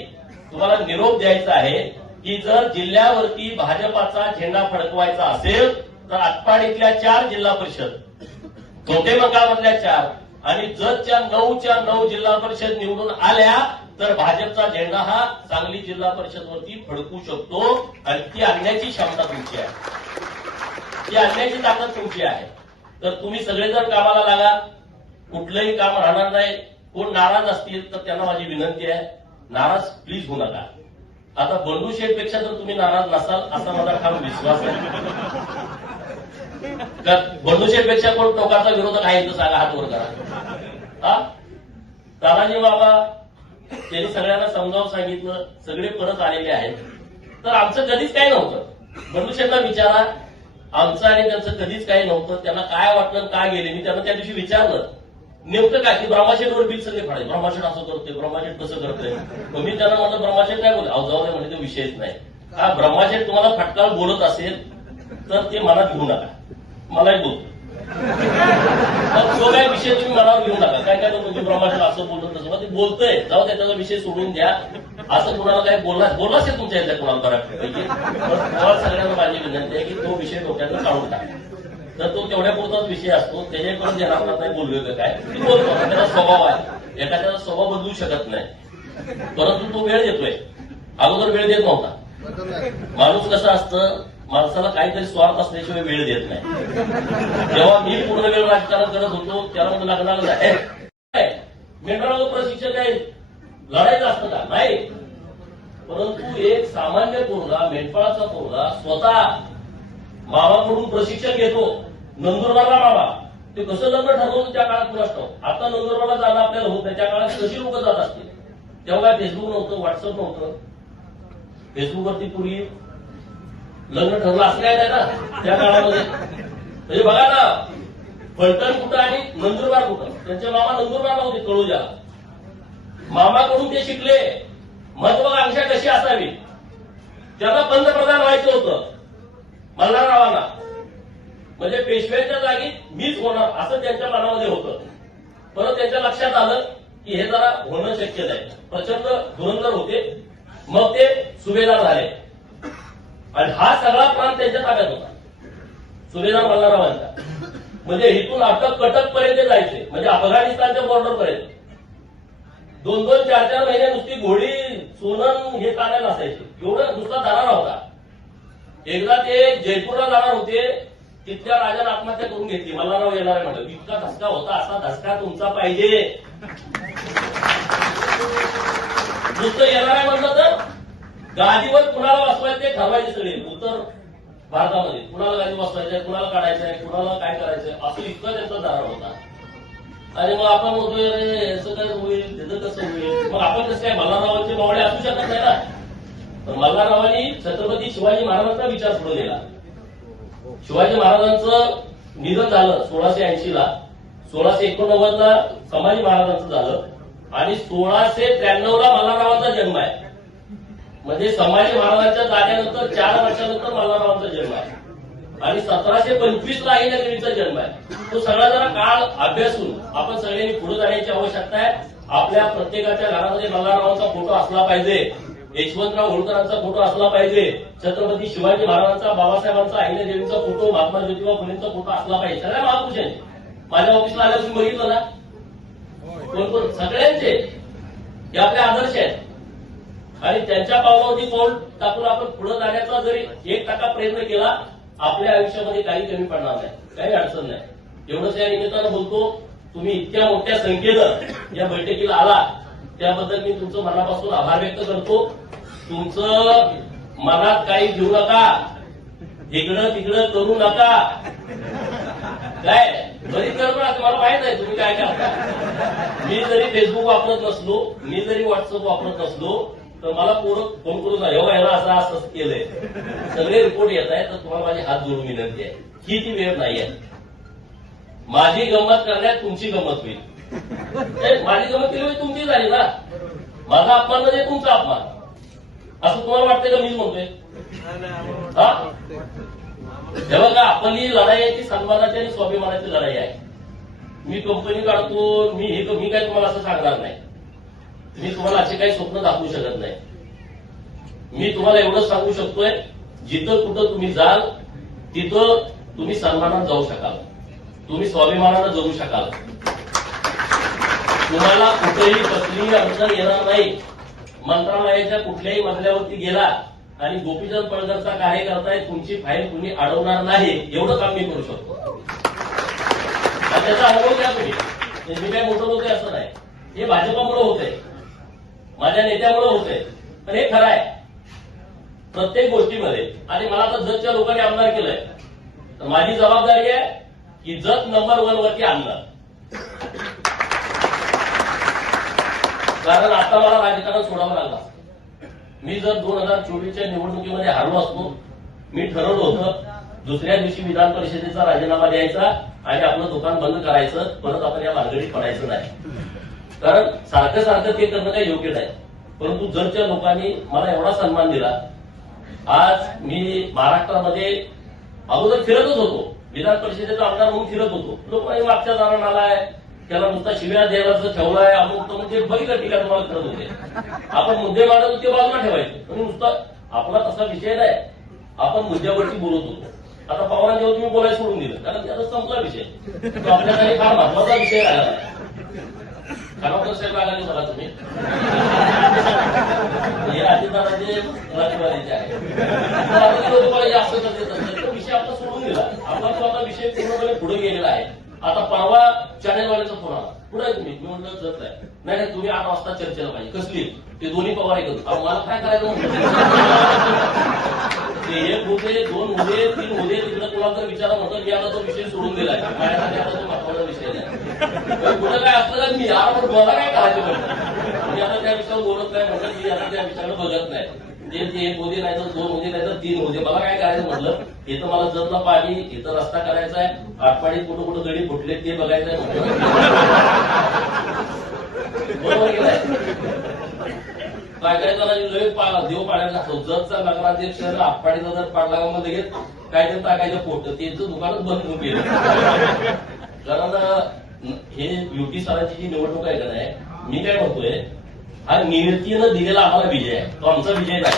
तुम्हाला निरोप द्यायचा आहे की जर जिल्ह्यावरती भाजपाचा झेंडा फडकवायचा असेल तर आटपाडीतल्या 4 जिल्हा परिषद, कवठे मंकाळमधल्या 4 आणि जतच्या 9च्या 9 जिल्हा परिषद निवडून आल्या तर भाजपचा झेंडा हा सांगली जिल्हा परिषदवरती फडकू शकतो. आणि ती आणण्याची क्षमता तुमची आहे, ती आणण्याची ताकद तुमची आहे. तर तुम्ही सगळेजण कामाला लागा. कुठलंही काम राहणार नाही. कोण नाराज असतील तर त्यांना माझी विनंती आहे, नाराज प्लीज होऊ नका. आता बंडू शेठपेक्षा तर तुम्ही नाराज नसाल असा माझा ठाम विश्वास आहे. बंडू शेठपेक्षा कोण टोकाचा विरोधक आहे तर सांगा, हात वर करा. तानाजी बाबा त्यांनी सगळ्यांना समजावून सांगितलं, सगळे परत आलेले आहेत. तर आमचं कधीच काही नव्हतं. बंडू शेठला विचारा, आमचं आणि त्यांचं कधीच काही नव्हतं. त्यांना काय वाटलं, काय गेले, मी त्यांना त्या दिवशी विचारलं नेमकं काय की ब्रह्माशेठवर बिल सगळे फाडायचे, ब्रह्माशेठ असं करतोय, ब्रह्माशेठ कसं करतोय. मग मी त्यांना म्हटलं ब्रह्माशेठ काय बोलले, अहो जाऊ दे म्हणजे तो विषयच नाही. हा ब्रह्माशेठ तुम्हाला फटकाळ बोलत असेल तर ते मनात घेऊ नका, मलाही बोलतो. तो काय विषय तुम्ही मनावर घेऊ नका. काय काय म्हणजे ब्रह्माशेठ असं बोलत तसं, मग ते बोलतोय, जाऊ दे, त्याचा विषय सोडून द्या. असं कुणाला काय बोलला असेल तुमच्या याच्या कुणाला बऱ्यापैकी, तुम्हाला सगळ्यांना माझी विनंती आहे की तो विषय डोक्यातून काढून टाका. तर तो तेवढ्या पुरताच विषय असतो, त्याच्याकडून देणार नाही बोललो काय बोलतो, त्याचा स्वभाव आहे. एखाद्याचा स्वभाव बदलू शकत नाही, परंतु तो वेळ देतोय. अगोदर वेळ देत नव्हता. माणूस कसं असतं, माणसाला काहीतरी स्वार्थ असल्याशिवाय वेळ देत नाही. जेव्हा मी पूर्ण वेळ राजकारण करत होतो त्याला म्हणजे लागणार मेंढराचं प्रशिक्षण आहे, लढायचं असतं का नाही. परंतु एक सामान्य पोरगा, मेंढपाळाचा पोरगा स्वतः मामाकडून प्रशिक्षण घेतो. नंदुरबारला मामा, ते कसं लग्न ठरवलं त्या काळात कुणास ठाऊक. आता नंदुरबारला जाणं आपल्याला होत नाही, त्या काळात कशी लोक जात असतील. तेव्हा काय फेसबुक नव्हतं, व्हॉट्सअप नव्हतं. फेसबुकवरती पूर्वी लग्न ठरलं असं काय नाही ना त्या काळामध्ये. म्हणजे बघा ना, फलटण कुठं आणि नंदुरबार कुठं. त्यांचे मामा नंदुरबारला होते, तळोजाला. मामाकडून ते शिकले महत्वाकांक्षा कशी असावी. त्यांना पंतप्रधान व्हायचं होतं मल्हाररावांना, म्हणजे पेशव्यांच्या जागी मीच होणार असं त्यांच्या मनामध्ये होतं. परत त्यांच्या लक्षात आलं की हे जरा होणं शक्य नाही. प्रचंड धुरंधर होते, मग ते सुभेदार झाले आणि हा सगळा प्रांत त्यांच्या ताब्यात होता, सुभेदार मल्हाररावांचा. म्हणजे इथून अटक कटक पर्यंत जायचे, म्हणजे अफगाणिस्तानच्या बॉर्डर पर्यंत. 2-2, 4-4 महिने नुसती घोडी सोनं हे चालायला असायचे, एवढं नुसता दरारा होता. एकदा ते जयपूरला जाणार होते, तिथल्या राजाने आत्महत्या करून घेतली. मल्हारराव येणार आहे म्हटलं. इतका धसका होता, असा धसका तुमचा पाहिजे. नुसतं येणार आहे म्हटलं तर गादीवर कुणाला बसवायचं ते ठरवायचे सगळे. उत्तर भारतामध्ये कुणाला गादी बसवायचंय, कुणाला काढायचंय, कुणाला काय करायचंय, असं इतका त्यांचा दरार होता. आणि मग आपण म्हणतोय याचं काय होईल, त्याचं कसं होईल. मग आपण कसं काय मल्हाररावांचे मावळे असू शकत नाही ना. तर मल्हाररावांनी छत्रपती शिवाजी महाराजांचा विचार पुढे नेला. शिवाजी महाराजांचं निधन झालं 1680ला, 1689ला संभाजी महाराजांचं झालं आणि 1693ला मल्हाररावांचा जन्म आहे. म्हणजे संभाजी महाराजांच्या जाण्यानंतर 4 वर्षानंतर मल्हाररावांचा जन्म आहे आणि 1725ला अहिल्यादेवीचा जन्म आहे. तो सगळा जरा काळ अभ्यासून आपण सगळ्यांनी पुढे जाण्याची आवश्यकता आहे. आपल्या प्रत्येकाच्या घरामध्ये मल्हाररावांचा फोटो असला पाहिजे, यशवंतराव होळकरांचा फोटो असला पाहिजे, छत्रपती शिवाजी महाराजांचा, बाबासाहेबांचा, अहिल्यादेवीचा फोटो, महात्मा ज्योतिबा फुलेंचा फोटो असला पाहिजे. सगळ्या महापुरुषांचे. माझ्या ऑफिसला आल्यावर तुम्ही बघितलं ना, कोण कोण सगळ्यांचे हे आपले आदर्श आहेत. आणि त्यांच्या पावलावरती पाऊल टाकून आपण पुढे जाण्याचा जरी 1% प्रयत्न केला, आपल्या आयुष्यामध्ये काही कमी पडणार नाही, काही अडचण नाही. एवढंच या निमित्तानं बोलतो. तुम्ही इतक्या मोठ्या संख्येनं या बैठकीला आला त्याबद्दल मी तुमचं मनापासून आभार व्यक्त करतो. तुमचं मनात काही घेऊ नका, इकडं तिकडं करू नका. काय बरीच गडबड असते, मला माहित आहे तुम्ही काय करता. मी जरी फेसबुक वापरत नसलो, मी जरी व्हॉट्सअप वापरत नसलो, तर मला पोरं फोन करून ह्याला असं केलंय, सगळे रिपोर्ट येत आहेत. तर तुम्हाला माझी हात जोडून विनंती आहे, ही ती वेळ नाही आहे. माझी गंमत करण्यात तुमची गंमत होईल. माझी गंमत केली म्हणजे तुमची झाली ना. माझा अपमान म्हणजे तुमचा अपमान असं तुम्हाला वाटतंय का मीच म्हणतोय. हे बघा, आपली लढाई आहे ती सन्मानाची आणि स्वाभिमानाची लढाई आहे. मी कंपनी काढतो, मी काय तुम्हाला असं सांगणार नाही. मी तुम्हाला असे काही स्वप्न दाखवू शकत नाही. मी तुम्हाला एवढंच सांगू शकतोय, जिथं कुठं तुम्ही जाल तिथं तुम्ही सन्मानात जाऊ शकाल, तुम्ही स्वाभिमानानं जगू शकाल. तुम्हाला कुठेही कसलीही अडचण येणार नाही. मंत्रालयाच्या कुठल्याही मजल्यावरती गेला आणि गोपीचंद पडळकरचा कार्य करताय, तुमची फाईल कुणी अडवणार नाही, एवढं काम मी करू शकतो. त्याचा अनुभव घ्या तुम्ही. मी काय मोठं होतंय असं नाही, हे भाजपामुळे होतंय, माझ्या नेत्यामुळे होतंय. पण हे खरं आहे प्रत्येक गोष्टीमध्ये. आणि मला आता जतच्या लोकांनी आमदार केलंय, तर माझी जबाबदारी आहे की जत नंबर 1 वरती आणलं. कारण आता मला राजकारण सोडावं लागलं. मी जर 2024च्या निवडणुकीमध्ये हारलो असतो, मी ठरवलं होतं दुसऱ्या दिवशी विधान परिषदेचा राजीनामा द्यायचा आणि आपलं दुकान बंद करायचं, परत आपण या भानगडीत पडायचं नाही. कारण सारखं सारखं ते करणं काही योग्य नाही. परंतु जरच्या लोकांनी मला एवढा सन्मान दिला. आज मी महाराष्ट्रामध्ये अगोदर फिरतच होतो, विधान परिषदेचा आमदार म्हणून फिरत होतो. लोकांनी मागच्या दारात आलाय, त्याला नुसता शिव्या द्यायला ठेवलाय, अमुक म्हणजे बघितलं टीका तुम्हाला करत होते. आपण मुद्दे मांडत होते, बाजूला ठेवायचे. म्हणजे नुसता आपला तसा विषय नाही, आपण मुद्द्यावरती बोलत होतो. आता पवारांच्यावर तुम्ही बोलायला सोडून दिलं, कारण त्याचा संपला विषय. तो आपल्यासाठी फार महत्वाचा विषय राहिला. खानावकर साहेब रागाने बघा तुम्ही, हे अजितदादाचे राष्ट्रवादीचे आहे. असं करते, तो विषय आपला सोडून दिला. आपला तो आता विषय पूर्णपणे पुढे गेलेला आहे. आता परवा चॅनेलवाल्याचा फोन आला, कुठे आहे तुम्ही? मी म्हटलं जत आहे. नाही तुम्ही 8 वाजता चर्चेला पाहिजे. कसली? ते दोन्ही पवार ऐकत. मला काय करायचं म्हणतो ते 1 होते 2 होते 3 होते तिकडे तुला तर विचारा म्हणतो मी आता तो विषय सोडून दिलाय माझ्यासाठी आता तो महत्वाचा विषय नाही. कुठं काय असलं तर मी यावर मला काय करायचं म्हणतो मी आता त्या विषयावर बोलत नाही म्हटलं मी आता त्या विषयावर बघत नाही. ते 1 होते नाही तर 2 होते नाही तर 3 होते मला काय करायचं म्हटलं. इथं मला जतला पाणी इथं रस्ता करायचा आहे आटपाडीत कुठं कुठं गडी फुटले ते बघायचं आहे म्हटलं. बरोबर गेलाय काय काय जणांनी लय देव पाण्यात घातलो. जतचा नगराध्यक्ष आटपाडीचा जर पाडला मध्ये घेत काय ते टाकायचं पोट त्यांचं दुकानच बंद करून गेलं. कारण हे युटी सरांची जी निवडणूक आहे का नाही मी काय म्हणतोय हा नियतीनं दिलेला आम्हाला विजय आहे तो आमचा विजय नाही.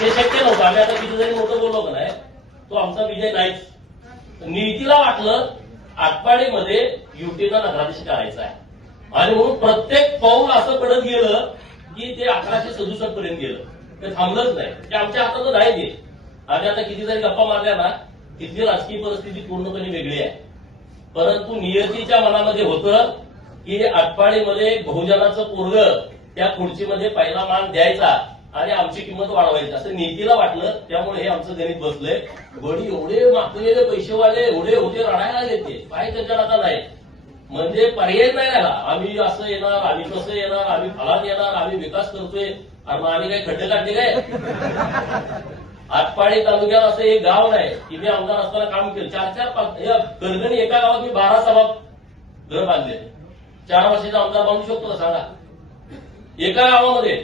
ते शक्य नव्हतं आम्ही आता किती जरी मोठं बोललो का नाही तो आमचा विजय नाहीच. नियतीला वाटलं आटपाडीमध्ये युटीला नगराध्यक्ष करायचा आहे आणि म्हणून प्रत्येक पाऊल असं पडत गेलं की ते 1167 पर्यंत गेलं. ते थांबलंच नाही ते आमच्या हातात नाही ते. आम्ही आता किती जरी गप्पा मारल्या ना तिथली राजकीय परिस्थिती पूर्णपणे वेगळी आहे. परंतु नियतीच्या मनामध्ये होतं की आटपाडीमध्ये बहुजनाचं पोरग त्या खुर्चीमध्ये पहिला मान द्यायचा आणि आमची किंमत वाढवायची असं नीतीला वाटलं. त्यामुळे हे आमचं गणित बसलंय. गडी एवढे मागलेले पैसेवाले एवढे होते रडायला आले ते काय त्याच्यात आता नाही म्हणजे पर्याय नाही राहिला. आम्ही असं येणार आम्ही कसं येणार आम्ही फलान येणार आम्ही विकास करतोय आणि आम्ही काही खड्डे काढले काय. आटपाडी तालुक्यात असं एक गाव नाही की मी आमदार असताना काम केलं. 4-4 गणगणी एका गावात मी 12 सभा घर बांधले. 4 वर्षाचा आमदार बांधू शकतो का सांगा एका गावामध्ये.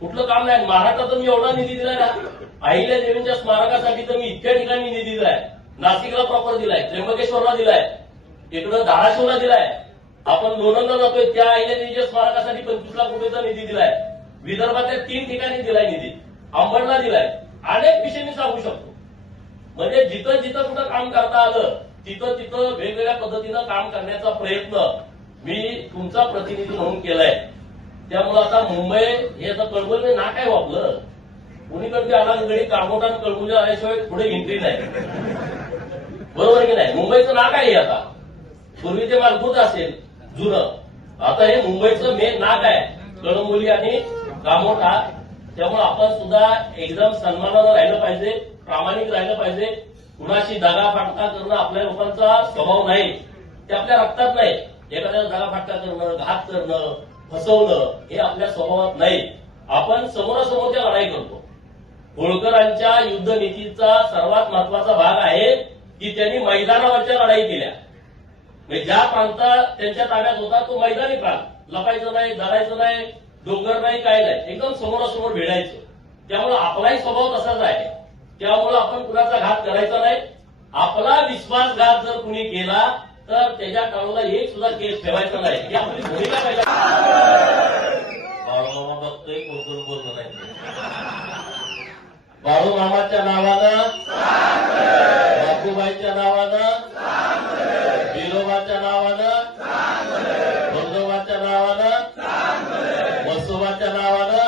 कुठलं काम नाही. महाराष्ट्रात मी एवढा निधी दिलाय ना अहिल्या देवींच्या स्मारकासाठी तर मी इतक्या ठिकाणी निधी दिलाय. नाशिकला प्रॉपर दिलाय त्र्यंबकेश्वरला दिलाय इकडं धाराशिवला दिलाय. आपण लोणंदला जातोय त्या अहिल्या देवीच्या स्मारकासाठी 25 लाख रुपयाचा निधी दिलाय. विदर्भातल्या 3 ठिकाणी दिलाय निधी. अंबडला दिलाय. अनेक विषय मी सांगू शकतो. म्हणजे जिथं जिथं कुठं काम करता आलं तिथं तिथं वेगवेगळ्या पद्धतीनं काम करण्याचा प्रयत्न मी तुमचा प्रतिनिधी म्हणून केलाय. त्यामुळे आता मुंबई हे आता कळवलं ना काय वापलं कुणीकडे आला गडी कामोठान कळवून आल्याशिवाय पुढे एंट्री नाही. बरोबर की नाही. मुंबईचं नाक आहे आता. पूर्वी ते मालभूत असेल जुनं आता हे मुंबईचं मेन नाक आहे कळंबोली आणि कामोठा. त्यामुळे आपण सुद्धा एकदम सन्मानानं राहिलं पाहिजे प्रामाणिक राहिलं पाहिजे. कुणाशी दगाफटका करणं आपल्या लोकांचा स्वभाव नाही ते आपल्या रक्तात नाही. एखाद्याला दगाफटका करणं घात करणं फसवणं हे आपल्या स्वभावात नाही. आपण समोरासमोरच्या लढाई करतो. होळकरांच्या युद्धनीतीचा सर्वात महत्वाचा भाग आहे की त्यांनी मैदानावरच्या लढाई केल्या. ज्या प्रांतात त्यांच्या ताब्यात होता तो मैदानी प्रांत लपायचं नाही धरायचं नाही डोंगर नाही काय नाही एकदम समोरासमोर भिडायचं. त्यामुळे आपलाही स्वभाव तसाच आहे. त्यामुळे आपण कुणाचा घात करायचा नाही. आपला विश्वासघात जर कुणी केला तर त्याच्या काळाला एक सुद्धा केस ठेवायचा नाही ही आपली भूमिका पाहिजे. बाळूमामा बघतोय कोण बोलणं नाही. बाळूमामाच्या नावानं बापूबाईच्या नावानं बिरोबाच्या नावानं बंधोबाच्या नावानं मसोबाच्या नावानं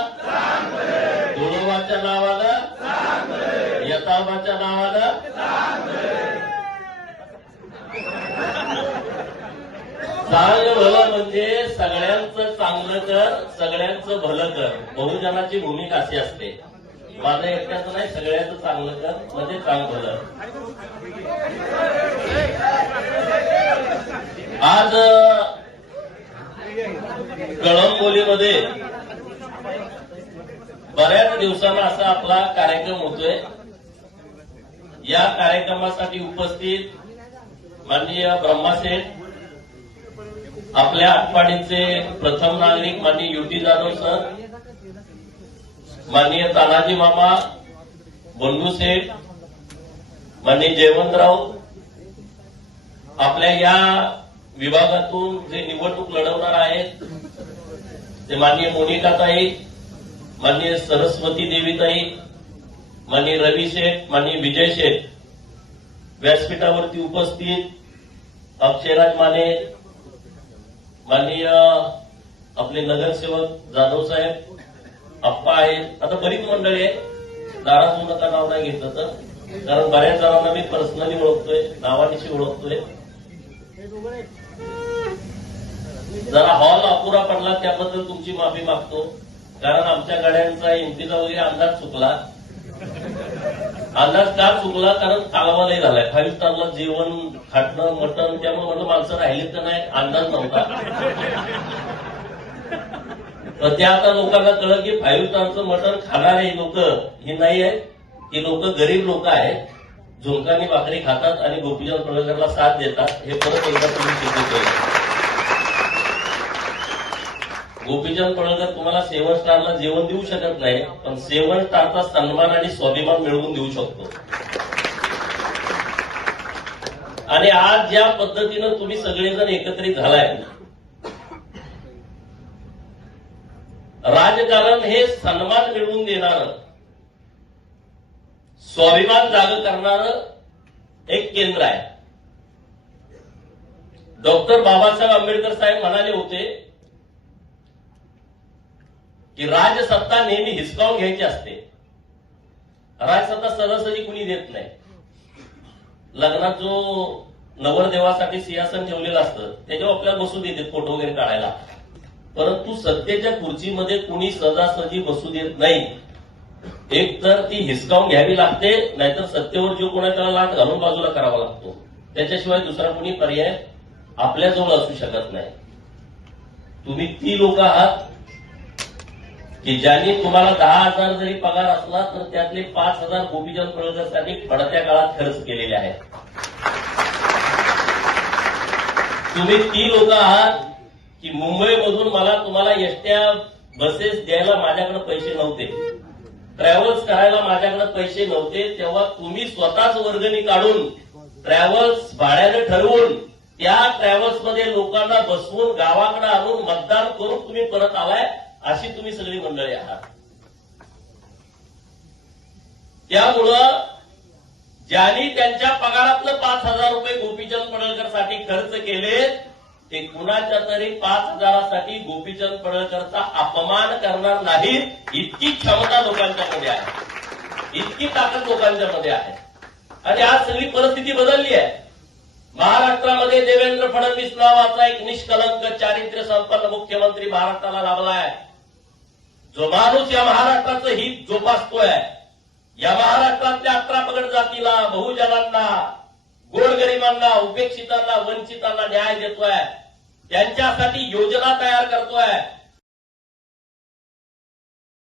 दुडोबाच्या नावानं यताबाच्या नावानं चांगलं भलं म्हणजे सगळ्यांचं चांगलं कर सगळ्यांचं भलं कर. बहुजनाची भूमिका अशी असते माझं एकट्याचं नाही सगळ्यांचं चांगलं कर म्हणजे चांगलं भलं. आज कळंबोलीमध्ये बऱ्याच दिवसांना असा आपला कार्यक्रम होतोय. या कार्यक्रमासाठी उपस्थित माननीय ब्रह्मासेठ आपल्या आटपाडीचे प्रथम नागरिक माननीय युटी जाधव सर माननीय तानाजी मामा बंडू सेठ माननीय जयवंतराव आपल्या या विभागातून जे निवडणूक लढवणार आहेत ते माननीय मोनिकाताई माननीय सरस्वती देवीताई माननीय रवी शेठ माननीय विजय शेठ व्यासपीठावरती उपस्थित अक्षयराज माने माननीय आपले नगरसेवक जाधव साहेब अप्पा आहेत. आता बरीच मंडळी आहे नाराज होऊ नका नाव नाही घेतलं तर कारण बऱ्याच जणांना मी पर्सनली ओळखतोय नावानिशी ओळखतोय. जरा हॉल अपुरा पडला त्याबद्दल तुमची माफी मागतो. कारण आमच्या गाड्यांचा एमपीचा वगैरे अंदाज चुकला. अंदाज का चुकला? कारण कालवा लय झालाय. 5 स्टारला जेवण खाटणं मटण, त्यामुळे म्हटलं माणसं राहिलीत का नाही अंदाज नव्हता. तर त्या आता लोकांना कळलं की 5 स्टारचं मटण खाणारे लोक ही नाही आहेत, ही लोक गरीब लोक आहेत, झुणकानी भाकरी खातात आणि गोपीचंद पडळकरला साथ देतात. हे परत एकदा तुम्ही सिद्ध केलं. गोपीचंद पडळकर तुम्हाला 7 स्टारला जेवण देऊ शकत नाही, पण 7 स्टारचा सन्मान आणि स्वाभिमान मिळवून देऊ शकतो. आणि आज ज्या पद्धतीनं तुम्ही सगळेजण एकत्रित झालाय, राजकारण हे सन्मान मिळवून देणारं, स्वाभिमान जाग करणारं एक केंद्र आहे. डॉक्टर बाबासाहेब आंबेडकर साहेब म्हणाले होते की राजसत्ता नेहमी हिसकावून घ्यायची असते. राजसत्ता सहजासहजी कुणी देत नाही. लग्नात जो नवरदेवासाठी सिंहासन ठेवलेलं असतं त्याच्यावर आपल्याला बसू देते फोटो वगैरे काढायला, परंतु सत्तेच्या खुर्चीमध्ये कुणी सहजासहजी बसू देत नाही. एक तर ती हिसकावून घ्यावी लागते, नाहीतर सत्तेवर जो कोणा त्याला लाट घालून बाजूला करावा लागतो. त्याच्याशिवाय दुसरा कोणी पर्याय आपल्याजवळ असू शकत नाही. तुम्ही ती लोक आहात की ज्यांनी तुम्हाला 10,000 जरी पगार असला तर त्यातले 5,000 गोपीचंद पडळकरसाठी पडत्या काळात खर्च केलेले आहेत. तुम्ही ती लोक आहात की मुंबईमधून मला तुम्हाला एसट्या बसेस द्यायला माझ्याकडे पैसे नव्हते, ट्रॅव्हल्स करायला माझ्याकडे पैसे नव्हते, तेव्हा तुम्ही स्वतःच वर्गणी काढून ट्रॅव्हल्स भाड्याने ठरवून त्या ट्रॅव्हल्समध्ये लोकांना बसवून गावाकडे आणून मतदान करून तुम्ही परत आलाय. अशी तुम्ही सगळी मंडळी आहात. त्यामुळं ज्यांनी त्यांच्या पगारातलं 5,000 रुपये गोपीचंद पडळकरसाठी खर्च केले, ते कुणाच्या तरी 5,000साठी गोपीचंद पडळकरचा अपमान करणार नाहीत, इतकी क्षमता लोकांच्यामध्ये आहे, इतकी ताकद लोकांच्यामध्ये आहे. आणि आज सगळी परिस्थिती बदलली आहे. महाराष्ट्रामध्ये देवेंद्र फडणवीस नावाचा एक निष्कलंक चारित्र्य संपन्न मुख्यमंत्री महाराष्ट्राला लाभलाय, जो माणूस या महाराष्ट्राचं हित जोपासतोय, या महाराष्ट्रातल्या 18 पगड जातीला, बहुजनांना, गोरगरिबांना, उपेक्षितांना, वंचितांना न्याय देतोय, त्यांच्यासाठी योजना तयार करतोय.